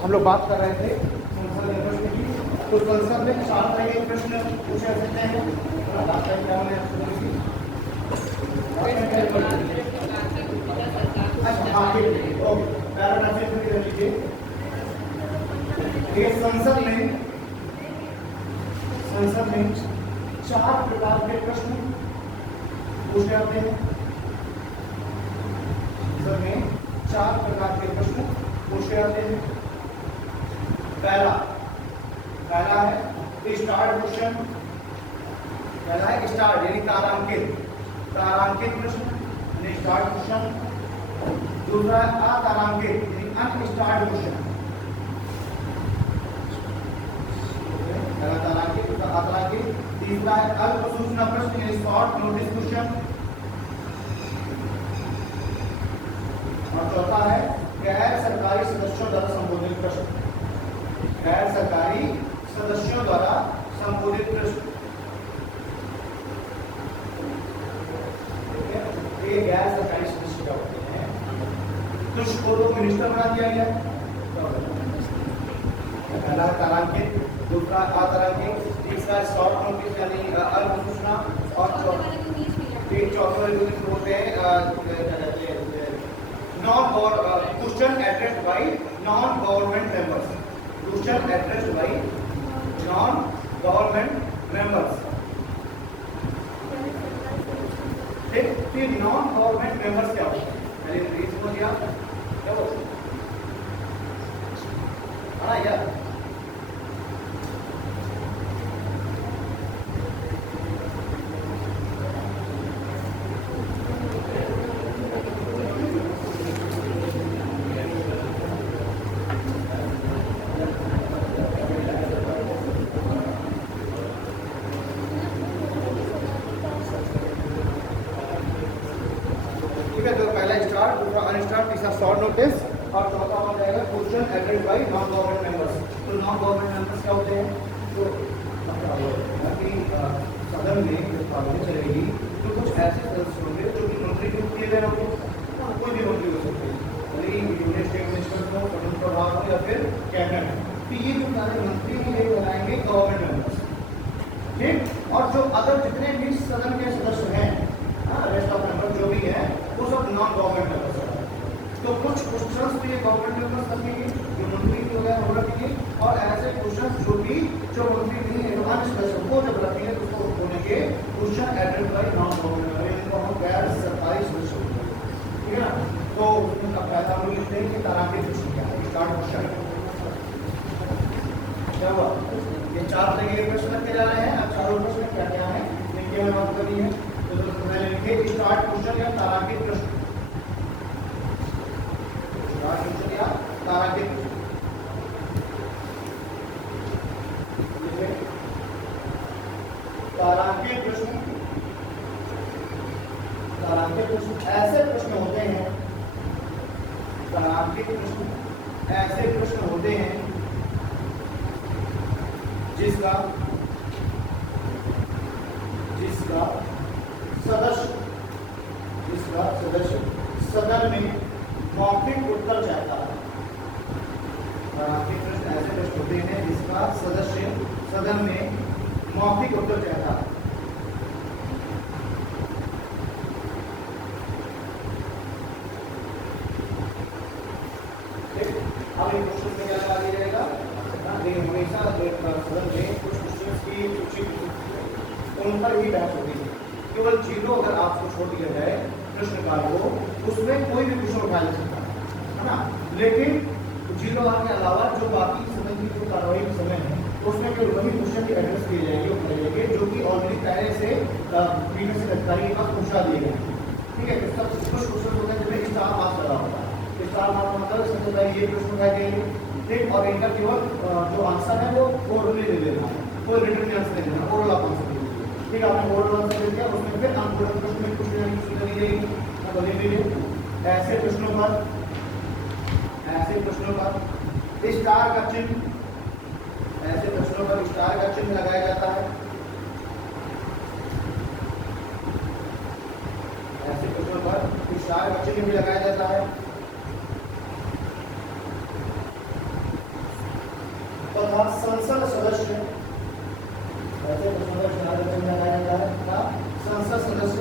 हम लोग बात कर रहे थे संसद में प्रश्न की, तो संसद में 4 तरह के प्रश्न पूछे जा सकते हैं। संसद संसद में 4 प्रकार के प्रश्न पूछे जाते हैं। संसद में 4 प्रकार के प्रश्न पूछे जाते हैं। पहला है स्टार्ट क्वेश्चन। पहला है स्टार्ट यानी तारांकित प्रश्न यानी स्टार्ट क्वेश्चन। दूसरा है अतारांकित यानी अनस्टार्ट क्वेश्चन। तारांकित। तीसरा है अल्प सूचना प्रश्न यानी शॉर्ट नोटिस क्वेश्चन। और चौथा है गैर सरकारी सदस्यों द्वारा संबोधित प्रश्न। गैर सरकारी सदस्यों द्वारा संबोधित प्रश्न। ये गैर सरकारी सदस्य क्या होते हैं? कुछ को तो मिनिस्टर बना दिया गया। पहला तारांकित, दूसरा अतारांकित, तीसरा शॉर्ट नोटिस यानी अल्प सूचना, और चौथे वाले होते हैं नॉन और question addressed by non government members. Question addressed by non government members. फिर नॉन गवर्नमेंट मेंबर्स क्या होते हैं? पहले इसको दिया क्या बोलते हैं? हाँ यार शॉर्ट नोटिस, और चौथा हो जाएगा question addressed by non government members. तो नॉन गवर्नमेंट मेंबर्स क्या होते हैं? तो सदन में जब पार्टी चलेगी तो कुछ ऐसे सदस्य होंगे जो कि मंत्री नियुक्त किए गए होंगे। कोई भी मंत्री हो सकते हैं, भले ही यूनियन स्टेट मिनिस्टर हो, स्वतंत्र प्रभार हो, या फिर कैबिनेट। तो ये जो सारे मंत्री हैं ये बनाएंगे गवर्नमेंट मेंबर्स, ठीक। और जो अदर जितने भी सदन के सदस्य हैं, रेस्ट ऑफ मेंबर जो भी है, वो सब नॉन गवर्नमेंट मेंबर्स हैं। तो कुछ क्वेश्चंस भी गवर्नमेंट मेंबर्स रखेंगे जो मंत्री वगैरह हो रखेंगे, और ऐसे क्वेश्चंस जो मंत्री नहीं है, अन्य सदस्य को जब रखेंगे तो उसको होने के question addressed by non government member, इनको हम गैर सरकारी सदस्य बोलते हैं, ठीक है ना। तो उसका पहला हम लिखते हैं कि तारांकित प्रश्न क्या है, स्टार्ट क्वेश्चन क्या हुआ। ये 4 तरह के प्रश्न रखे जा रहे हैं। अब चारों प्रश्न क्या क्या है इनकी हमें बात करनी है। तो पहले लिखिए स्टार्ट क्वेश्चन या तारांकित प्रश्न। तारांकित प्रश्न ऐसे प्रश्न होते हैं, तारांकित प्रश्न ऐसे प्रश्न होते हैं जिसका सदस्य सदन में मौखिक उत्तर चाहता है। तारांकित प्रश्न ऐसे प्रश्न होते हैं जिसका सदस्य सदन में मौखिक उत्तर चाहता है। अब एक क्वेश्चन में क्या आ जाएगा, देखिए हमेशा सदन में कुछ क्वेश्चन की उन पर ही बहस होती है। केवल 0 अगर आपको छोड़ दिया जाए प्रश्नकाल को, उसमें कोई भी क्वेश्चन उठा ले सकता है ना। लेकिन 0 के अलावा जो बाकी सदन की जो कार्रवाई के समय है, उसमें केवल वही क्वेश्चन की एड्रेस किए जाएंगे, उठाए जाएंगे जो कि ऑलरेडी पहले से प्रीवियस अधिकारी के पास पहुंचा दिए गए, ठीक है। सब कुछ क्वेश्चन होते हैं जिसमें स्टार मार्क्स लगा होता है। स्टार मार्क्स मतलब सबसे पहले ये प्रश्न उठाए जाएंगे, ठीक। और इनका केवल जो आंसर है वो ओरली दे देना है, कोई रिटर्न आंसर नहीं देना, ओरल आंसर, ठीक है। आपने ओरल आंसर दे दिया, उसमें फिर अंकगणित प्रश्न में कुछ नहीं सुविधा दी जाएगी। अब लिख लीजिए ऐसे प्रश्नों पर स्टार का चिन्ह, ऐसे प्रश्नों पर स्टार का चिन्ह लगाया जाता है। ऐसे प्रश्नों पर स्टार का चिन्ह भी लगाया जाता है। तथा संसद सदस्य, ऐसे प्रश्नों पर स्टार का चिन्ह लगाया जाता है तथा संसद सदस्य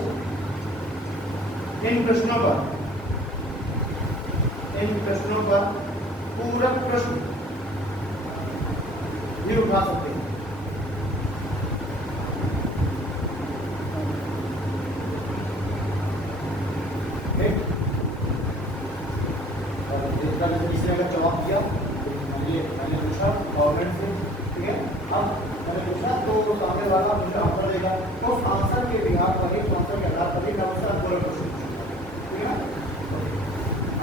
इन प्रश्नों पर पूरक प्रश्न भी उठा सकते हैं। दिया, मैंने पूछा गवर्नमेंट से, ठीक है। अब मैंने पूछा तो सामने वाला मुझे आंसर देगा, तो उस आंसर के बिहार पर ही, आंसर के आधार पर ही मैं उससे पूरा क्वेश्चन पूछूंगा, ठीक है।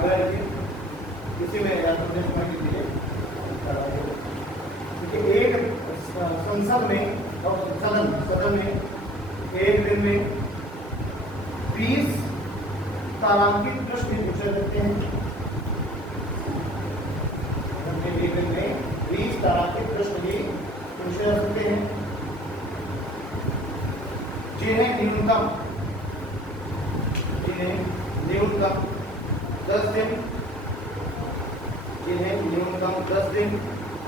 अगर इसी में एक संसद में और सदन में एक दिन में 20 तारांकित प्रश्न पूछे जाते हैं। एक दिन में 20 तारांकित प्रश्न भी पूछे जा सकते हैं, जिन्हें न्यूनतम 10 दिन, जिन्हें न्यूनतम 10 दिन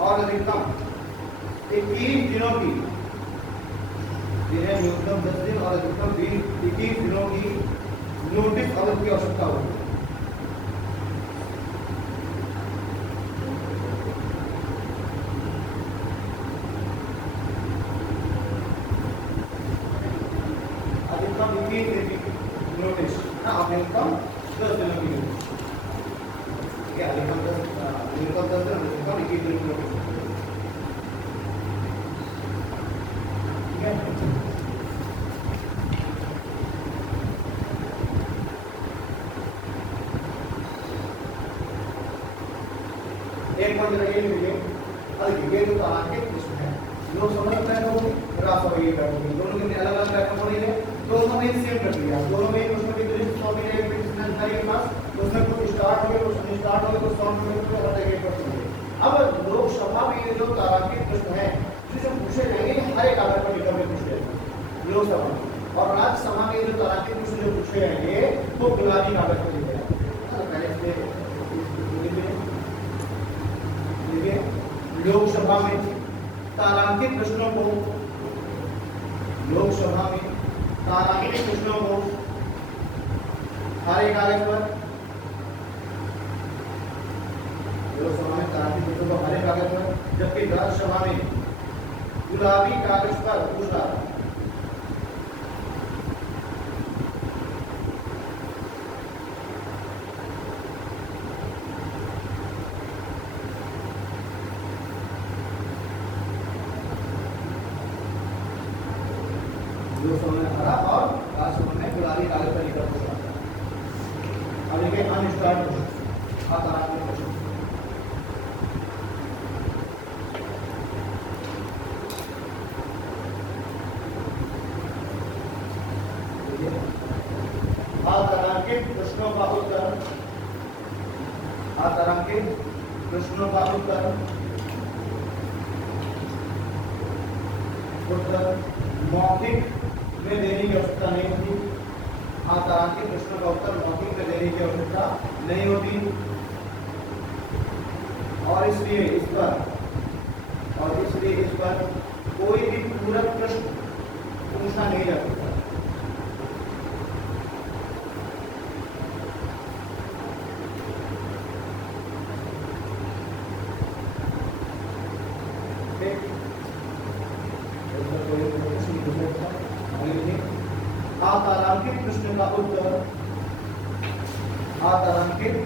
और अधिकतम 21 दिनों की, जिन्हें न्यूनतम 10 दिन और अधिकतम 21 दिनों की नोटिस अवधि की आवश्यकता होगी। अधिकतम 21 दिन की नोटिस, अधिकतम 10 दिनों की नोटिस, क्या अधिकतम 10 दिन, अधिकतम 21 दिनों की नोटिस, ठीक है। एक बार जरा ये लिखिए, ये जो तारांकित प्रश्न है, लोग समझ पैटर्न होगी, राष्ट्रपति पैटर्न होगी, दोनों के अलग अलग पैटर्न हो रही है, दोनों में सेम प्रक्रिया, दोनों में प्रश्न की लिस्ट सॉल्व है, जानकारी के पास, तो उसमें कुछ स्टार्ट हो गए, कुछ स्टार्ट हो गए, कुछ सॉल्व हो गए, तो हर एक प्रश्न है। अब लोकसभा में ये जो तारांकित प्रश्न है, जो पूछे जाएंगे हर एक आधार पर लिखा हुआ पूछे जाएंगे लोकसभा, और राज्यसभा में जो तारांकित प्रश्न जो पूछे जाएंगे वो गुलाबी कागज पर लिखे जाएंगे। लोकसभा में तारांकित प्रश्नों को, लोकसभा में तारांकित प्रश्नों को हरे कागज पर, लोकसभा में तारांकित प्रश्नों को हरे कागज पर, जबकि राज्यसभा में गुलाबी कागज पर पूछा। लोकसभा में हरा और राज्यसभा में गुलाबी कागज पर लिखा हुआ। अब लिखे अनस्टार्ट तारांकित प्रश्न, अतारांकित प्रश्नों का उत्तर, अतारांकित प्रश्नों का उत्तर मौखिक में देने की आवश्यकता नहीं होती। तारांकित प्रश्नों का उत्तर मौखिक में देने की आवश्यकता नहीं होती, और इसलिए इस पर कोई भी पूरक प्रश्न पूछा नहीं जा सकता। तारांकित प्रश्न का उत्तर, तारांकित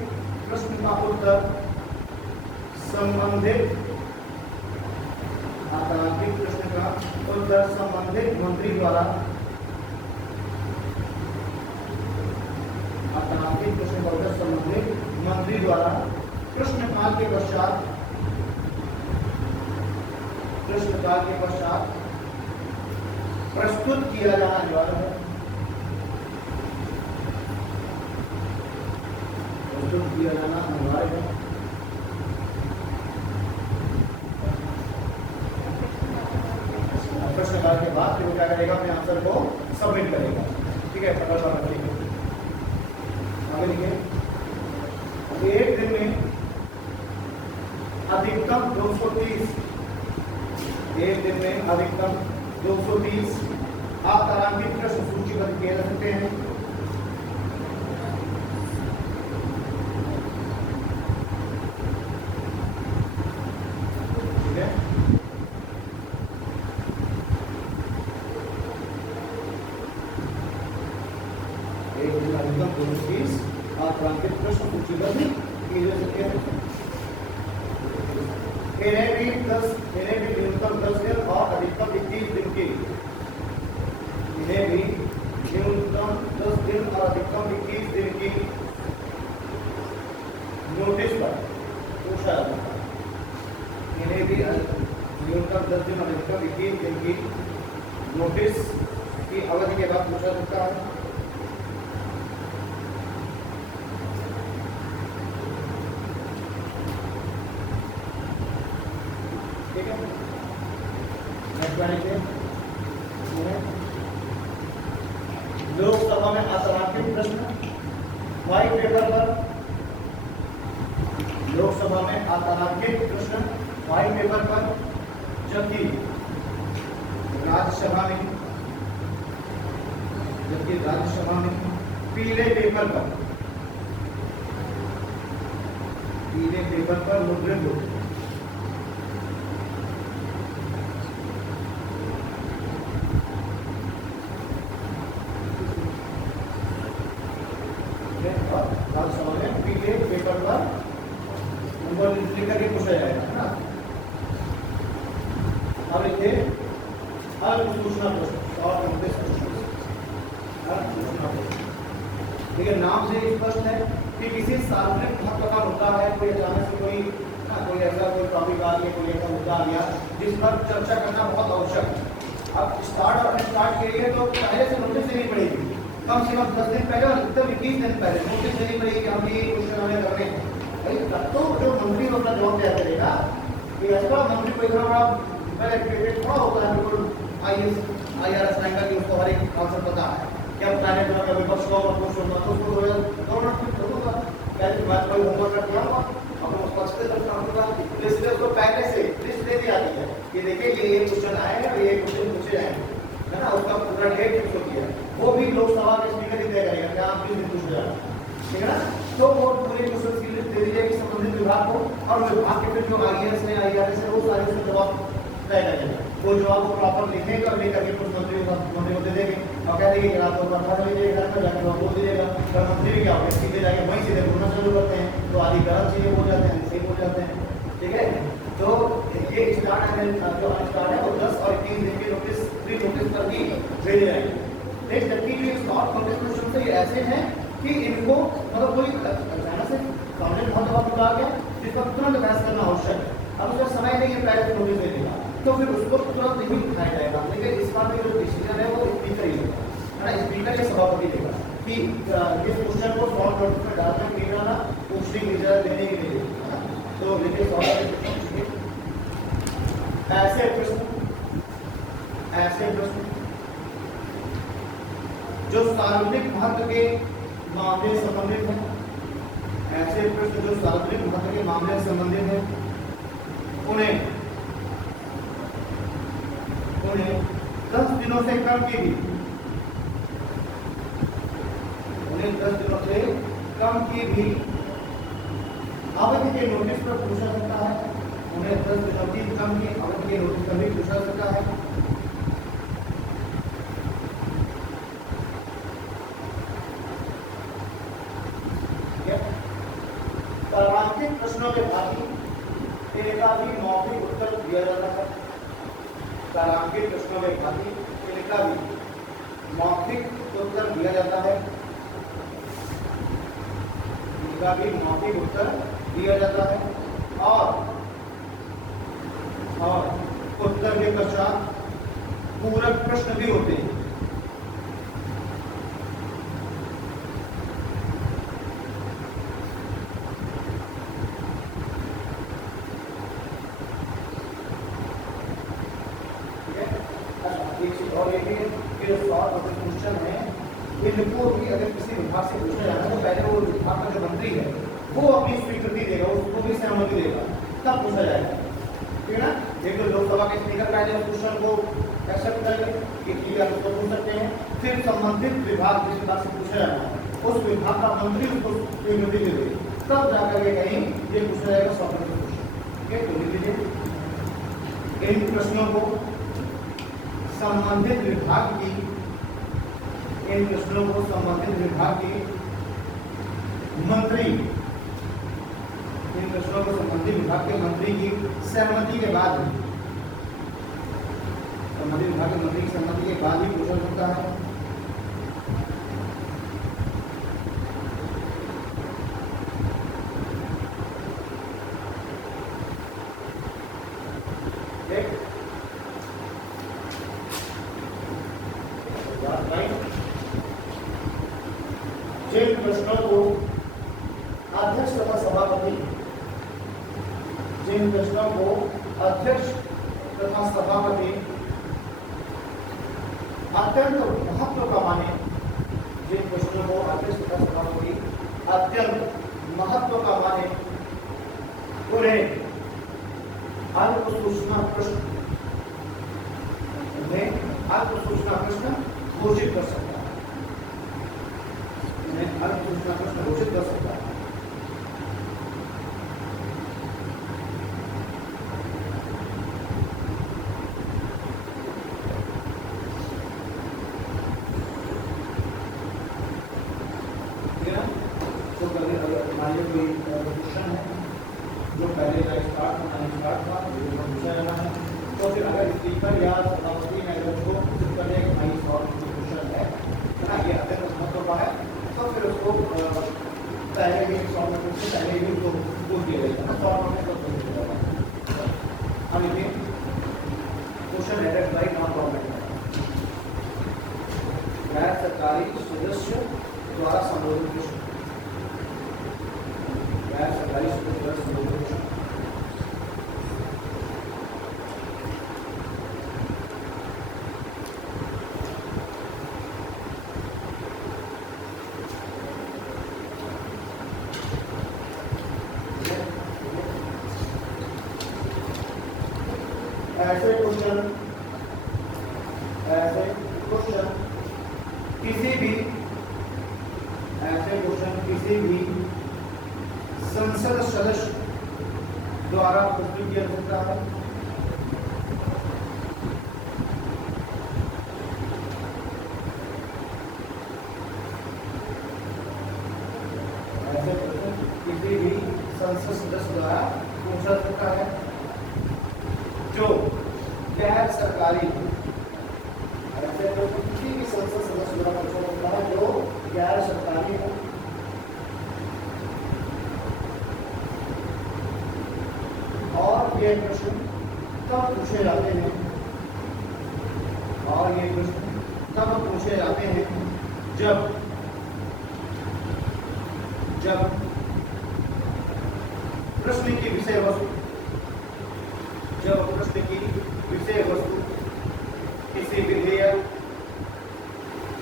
प्रश्न का उत्तर संबंधित, तारांकित प्रश्न का उत्तर संबंधित मंत्री द्वारा, तारांकित प्रश्न का उत्तर संबंधित मंत्री द्वारा प्रश्नकाल के पश्चात, प्रश्नकाल के पश्चात प्रस्तुत किया जाना अनिवार्य है। प्रस्तुत किया जाना अनिवार्य है। प्रश्नकाल के बाद फिर वो क्या करेगा, अपने आंसर को सबमिट करेगा, ठीक है। फटाफट लिखिए, आगे लिखिए। एक दिन में अधिकतम 230, एक दिन में अधिकतम 230 आप तारांकित प्रश्न सूचीबद्ध किए जा सकते हैं। ठीक है, एक दिन अधिकतम 230 आप तारांकित प्रश्न सूचीबद्ध किए जा सकते हैं। इन्हें भी न्यूनतम 10 दिन और अधिकतम 21 दिन की, इन्हें भी न्यूनतम 10 दिन और अधिकतम 21 दिन की नोटिस पर पूछा जाता है। इन्हें भी न्यूनतम 10 दिन और अधिकतम 21 दिन की नोटिस की अवधि के बाद पूछा सकता है। ठीक है, लोकसभा में अतारांकित प्रश्न व्हाइट पेपर पर, लोकसभा में अतारांकित प्रश्न व्हाइट पेपर पर, जबकि राज्यसभा में पीले पेपर पर मुद्रित होते। राज्यसभा में पीले पेपर पर करके पूछा जाएगा, है ना। अब लिखिए सूचना प्रश्न और ठीक है, नाम से स्पष्ट है कि किसी सार्वजनिक महत्व का मुद्दा है, कोई अचानक से कोई ऐसा कोई टॉपिक आ गया, कोई ऐसा मुद्दा आ गया जिस पर चर्चा करना बहुत आवश्यक है। अब स्टार्ट और अनस्टार्ट के लिए तो पहले से नोटिस देनी पड़ेगी, कम से कम 10 दिन पहले और अधिकतम 21 दिन पहले नोटिस देनी पड़ेगी कि हम ये क्वेश्चन हमें करने हैं। भाई तब तो जो मंत्री अपना जवाब दिया करेगा कि ऐसा मंत्री कोई थोड़ा थोड़ा होता है, बिल्कुल IRS रैंक की उसको हर एक आंसर पता है, क्या बताने का विपक्ष को और कुछ होगा तो उसको पहले बात कोई होमवर्क कर दिया होगा और उसको अच्छे से होगा, इसलिए उसको पहले से लिस्ट दे दी जाती है कि देखिए ये क्वेश्चन आएगा, ये क्वेश्चन पूछे जाएंगे, है ना। उसका पूरा डेट फिक्स होती है, वो भी लोकसभा के स्पीकर ही तय करेगा कि आप किस दिन पूछ रहे हैं, ठीक है ना। तो वो पूरे क्वेश्चन की लिस्ट दे दी जाएगी संबंधित विभाग को, और विभाग के फिर जो IAS है IRS है वो सारे उसके जवाब तय करेंगे। वो जवाब को प्रॉपर लिखेगा, लेकर के कुछ मंत्री को दे देंगे और कह देंगे कि आप लोग पढ़ा लीजिए, घर में जाकर बोल दीजिएगा। पर मंत्री भी क्या होगा, सीधे जाके वहीं सीधे बोलना शुरू करते हैं, तो आदि गलत चीजें बोल जाते हैं, सही बोल जाते हैं, ठीक है। तो ये स्टार्ट है, जो अनस्टार्ट है वो 10 और 21 दिन की नोटिस प्री नोटिस पर ही भेजे जाएंगे। एक जबकि जो शॉर्ट नोटिस क्वेश्चन से ये ऐसे हैं कि इनको मतलब कोई अचानक से सामने बहुत दफा बुला गया जिस पर तुरंत बहस करना आवश्यक है, अब उसका समय नहीं है पहले से नोटिस दे देगा, तो फिर उसको तुरंत नहीं उठाया जाएगा। लेकिन इस बार जो डिसीजन है वो स्पीकर ही लेगा, है ना, स्पीकर के सभापति लेगा कि इस क्वेश्चन को शॉर्ट नोटिस में डालने के लिए ना पूछने की इजाजत देने के लिए, तो लिखिए ऐसे प्रश्न जो सार्वजनिक महत्व के मामले संबंधित हैं, ऐसे प्रश्न जो सार्वजनिक महत्व के मामले से संबंधित हैं, उन्हें 10 दिनों से कम की भी, उन्हें 10 दिनों से कम की भी अवधि के नोटिस पर पूछा सकता है, उन्हें 10 दिनों की कम की अवधि के नोटिस पर भी पूछा सकता है। तारांकित प्रश्नों के भांति इनका भी मौखिक उत्तर दिया जाता है। तारांकित प्रश्नों के भांति इनका भी मौखिक उत्तर दिया जाता है, इनका भी मौखिक उत्तर दिया जाता है और उत्तर के पश्चात पूरक प्रश्न भी होते हैं। और ये भी शॉर्ट क्वेश्चन है, इनको भी अगर किसी विभाग से पूछा जाना तो पहले वो विभाग का जो मंत्री है वो अपनी स्वीकृति देगा, उसको भी सहमति देगा, तब पूछा जाएगा, ठीक है ना। एक तो लोकसभा के स्पीकर पहले उस क्वेश्चन को एक्सेप्ट करेंगे कि आप उसको पूछ सकते हैं, फिर संबंधित विभाग जिस विभाग से पूछा जाना उस विभाग का मंत्री उसको स्वीकृति दे देगा, तब जाकर के कहीं ये पूछा जाएगा शॉर्ट क्वेश्चन, ठीक है। तो लिख लीजिए इन प्रश्नों को संबंधित विभाग की, इन प्रश्नों को संबंधित विभाग की मंत्री, इन प्रश्नों को संबंधित विभाग के मंत्री की सहमति के बाद, संबंधित विभाग के मंत्री की सहमति के बाद ही पूछा सकता है। जिन प्रश्नों को अध्यक्ष तथा सभापति, जिन प्रश्नों को अध्यक्ष तथा सभापति अत्यंत महत्व का माने, जिन प्रश्नों को अध्यक्ष तथा सभापति अत्यंत महत्व का माने, उन्हें अल्प सूचना प्रश्न, उन्हें अल्प सूचना प्रश्न घोषित कर सकता है, उन्हें अल्प सूचना प्रश्न घोषित कर सकता है। जो पहले का स्टार्ट था पूछा जाना है, तो फिर अगर स्पीकर या सभापति ने अगर उसको घोषित करने का भाई सॉल्व क्वेश्चन है ना, ये अत्यंत महत्व का है, तो फिर उसको पहले भी सॉल्व करने से पहले ही उसको पूछ दिया जाएगा ना, सॉल्व करने को पूछ दिया जाएगा। अब देखिए question headed by non government, गैर सरकारी सदस्य द्वारा संबोधित प्रश्न, गैर सरकारी सदस्य द्वारा संबोधित प्रश्न। ऐसे क्वेश्चन किसी भी संसद सदस्य द्वारा प्रस्तुत किया जा सकता है। ऐसे क्वेश्चन किसी भी संसद सदस्य द्वारा पूछा जा सकता है जो गैर सरकारी, ऐसे तो किसी भी संसद सदस्य द्वारा पूछा जाता है जो गैर सरकारी है, और ये प्रश्न कब पूछे जाते हैं, और ये प्रश्न कब पूछे जाते हैं, जब प्रश्न की विषय वस्तु, जब प्रश्न की विषय वस्तु किसी विधेयक,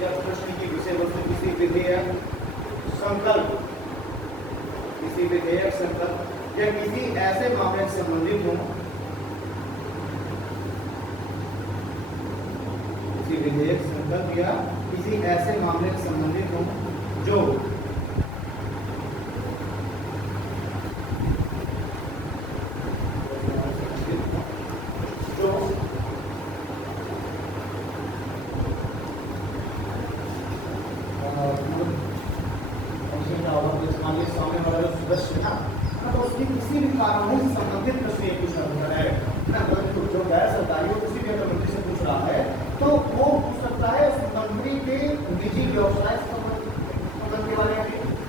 जब प्रश्न की विषय वस्तु किसी विधेयक संकल्प, किसी विधेयक संकल्प या किसी ऐसे मामले से संबंधित हो, किसी विधेयक संकल्प या किसी ऐसे मामले से संबंधित हो जो सामने वाला जो सदस्य था तो उसकी किसी भी कानून से संबंधित प्रश्न ये पूछ रहा है ना, जो गैर सरकारी हो किसी भी अगर मंत्री से पूछ रहा है तो वो पूछ सकता है उस मंत्री के निजी व्यवसाय संबंध के बारे में,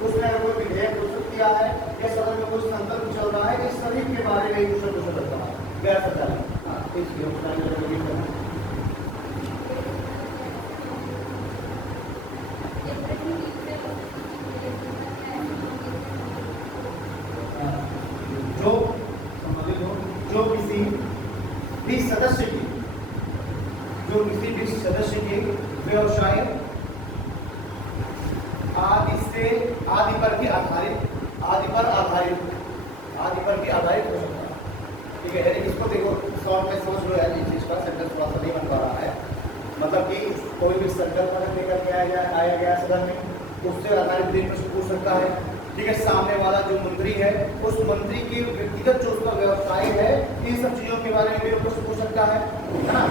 उसने अगर कोई विधेयक प्रस्तुत किया है या सदन में कोई संकल्प चल रहा है, इस सभी के बारे में पूछ सकता है गैर सरकारी, इस व्यवसाय में जो किसी भी सदस्य के व्यवसाय आदि पर आधारित हो सकता है। ठीक है, इसको देखो शॉर्ट में समझ लो यार, इस चीज का सेंटेंस थोड़ा सा नहीं बन पा रहा है। मतलब कि कोई भी संकल्प अगर लेकर के आया गया सदन में, उससे आधारित भी प्रश्न पूछ सकता है। ठीक है, सामने वाला जो मंत्री है उस मंत्री की व्यक्तिगत जो उसका व्यवसाय है, इन सब चीजों के बारे में भी प्रश्न पूछ सकता है ना।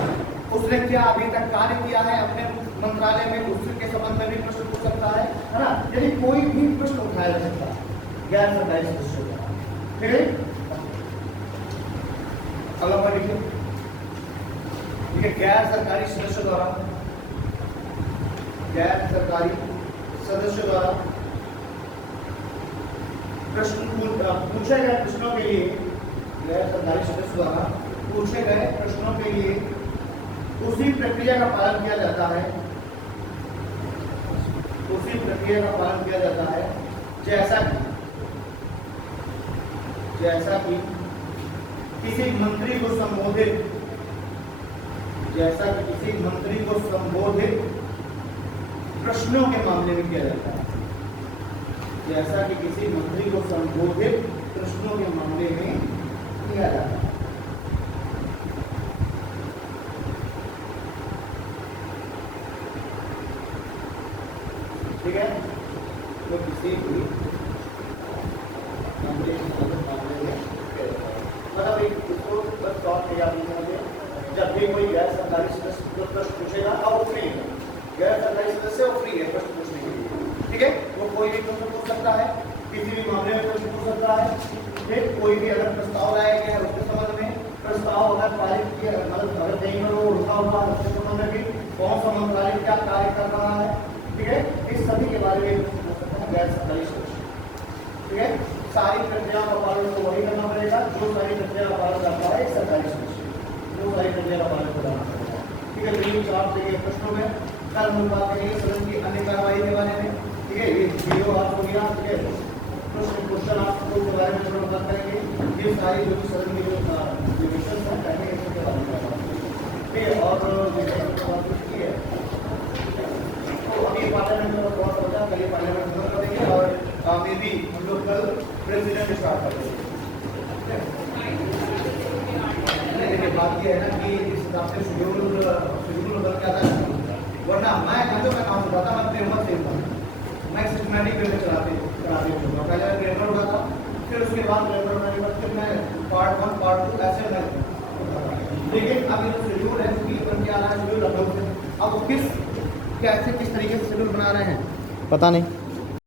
उसने क्या अभी तक कार्य किया है अपने मंत्रालय में, उसके संबंध में भी प्रश्न पूछ सकता है ना। यदि कोई भी प्रश्न उठाया जा सकता है गैर सरकारी सदस्यों द्वारा। ठीक है, अगला पॉइंट लिखिए, ठीक है। गैर सरकारी सदस्यों द्वारा, गैर सरकारी सदस्यों द्वारा प्रश्न पूछे गए प्रश्नों के लिए, गैर सरकारी सदस्य द्वारा पूछे गए प्रश्नों के लिए उसी प्रक्रिया का पालन किया जाता है, उसी प्रक्रिया का पालन किया जाता है जैसा कि किसी मंत्री को संबोधित, जैसा कि किसी मंत्री को संबोधित प्रश्नों के मामले में किया जाता है, जैसा कि किसी मंत्री को संबोधित प्रश्नों के मामले में किया जाता है। ठीक है, तो किसी भी मामले में मतलब एक इसको बस शॉर्ट में याद रखिए, जब भी कोई गैर सरकारी सदस्य प्रश्न पूछेगा और वो फ्री है, गैर सरकारी सदस्य वो फ्री है प्रश्न पूछने के लिए, ठीक है। वो कोई भी प्रश्न पूछ सकता है, किसी भी मामले में प्रश्न पूछ सकता है, ठीक। कोई भी अगर प्रस्ताव लाया गया है उसके संबंध में, प्रस्ताव अगर पारित किया मतलब अगर कहीं पर वो रुका हुआ है उसके संबंध में भी, कौन सा मंत्रालय क्या कार्य कर रहा है, ठीक है, इस सभी के बारे में प्रश्न पूछ सकता है गैर सरकारी सदस्य, ठीक है। सारी प्रक्रियाओं का पालन तो वही करना पड़ेगा जो सारी प्रक्रिया का पालन करता है एक सरकारी सदस्य, जो सारी प्रक्रिया का पालन करना पड़ेगा, ठीक है। तो ये जवाब देंगे प्रश्नों में। कल हम बात करेंगे सदन की अन्य कार्रवाई के बारे में, ठीक है। ये वीडियो आपको मिला, ठीक है, क्वेश्चन आपको के बारे में थोड़ा बात करेंगे, ये सारी जो सदन की जो विषय है पहले इसके बारे में, ठीक है। और की है तो अभी पार्लियामेंट में बहुत होता है, कल पार्लियामेंट खत्म करेंगे और मे बी हम लोग कल प्रेसिडेंट स्टार्ट करेंगे। देखिए बात ये है ना कि इस हिसाब से शेड्यूल बदल के आता है, वरना मैं तो मैं काम होता था, मैं फ्रेमवर्क से था, मैं सिस्टमैटिक वे में कराते हूँ। पहले फ्रेमवर्क होता था, फिर उसके बाद फ्रेमवर्क होने के बाद फिर मैं पार्ट 1 पार्ट 2 ऐसे मैं, लेकिन अब ये जो शेड्यूल है कि बन के आ रहा है शेड्यूल लखनऊ से, अब किस कैसे किस तरीके से शेड्यूल बना रहे हैं पता नहीं।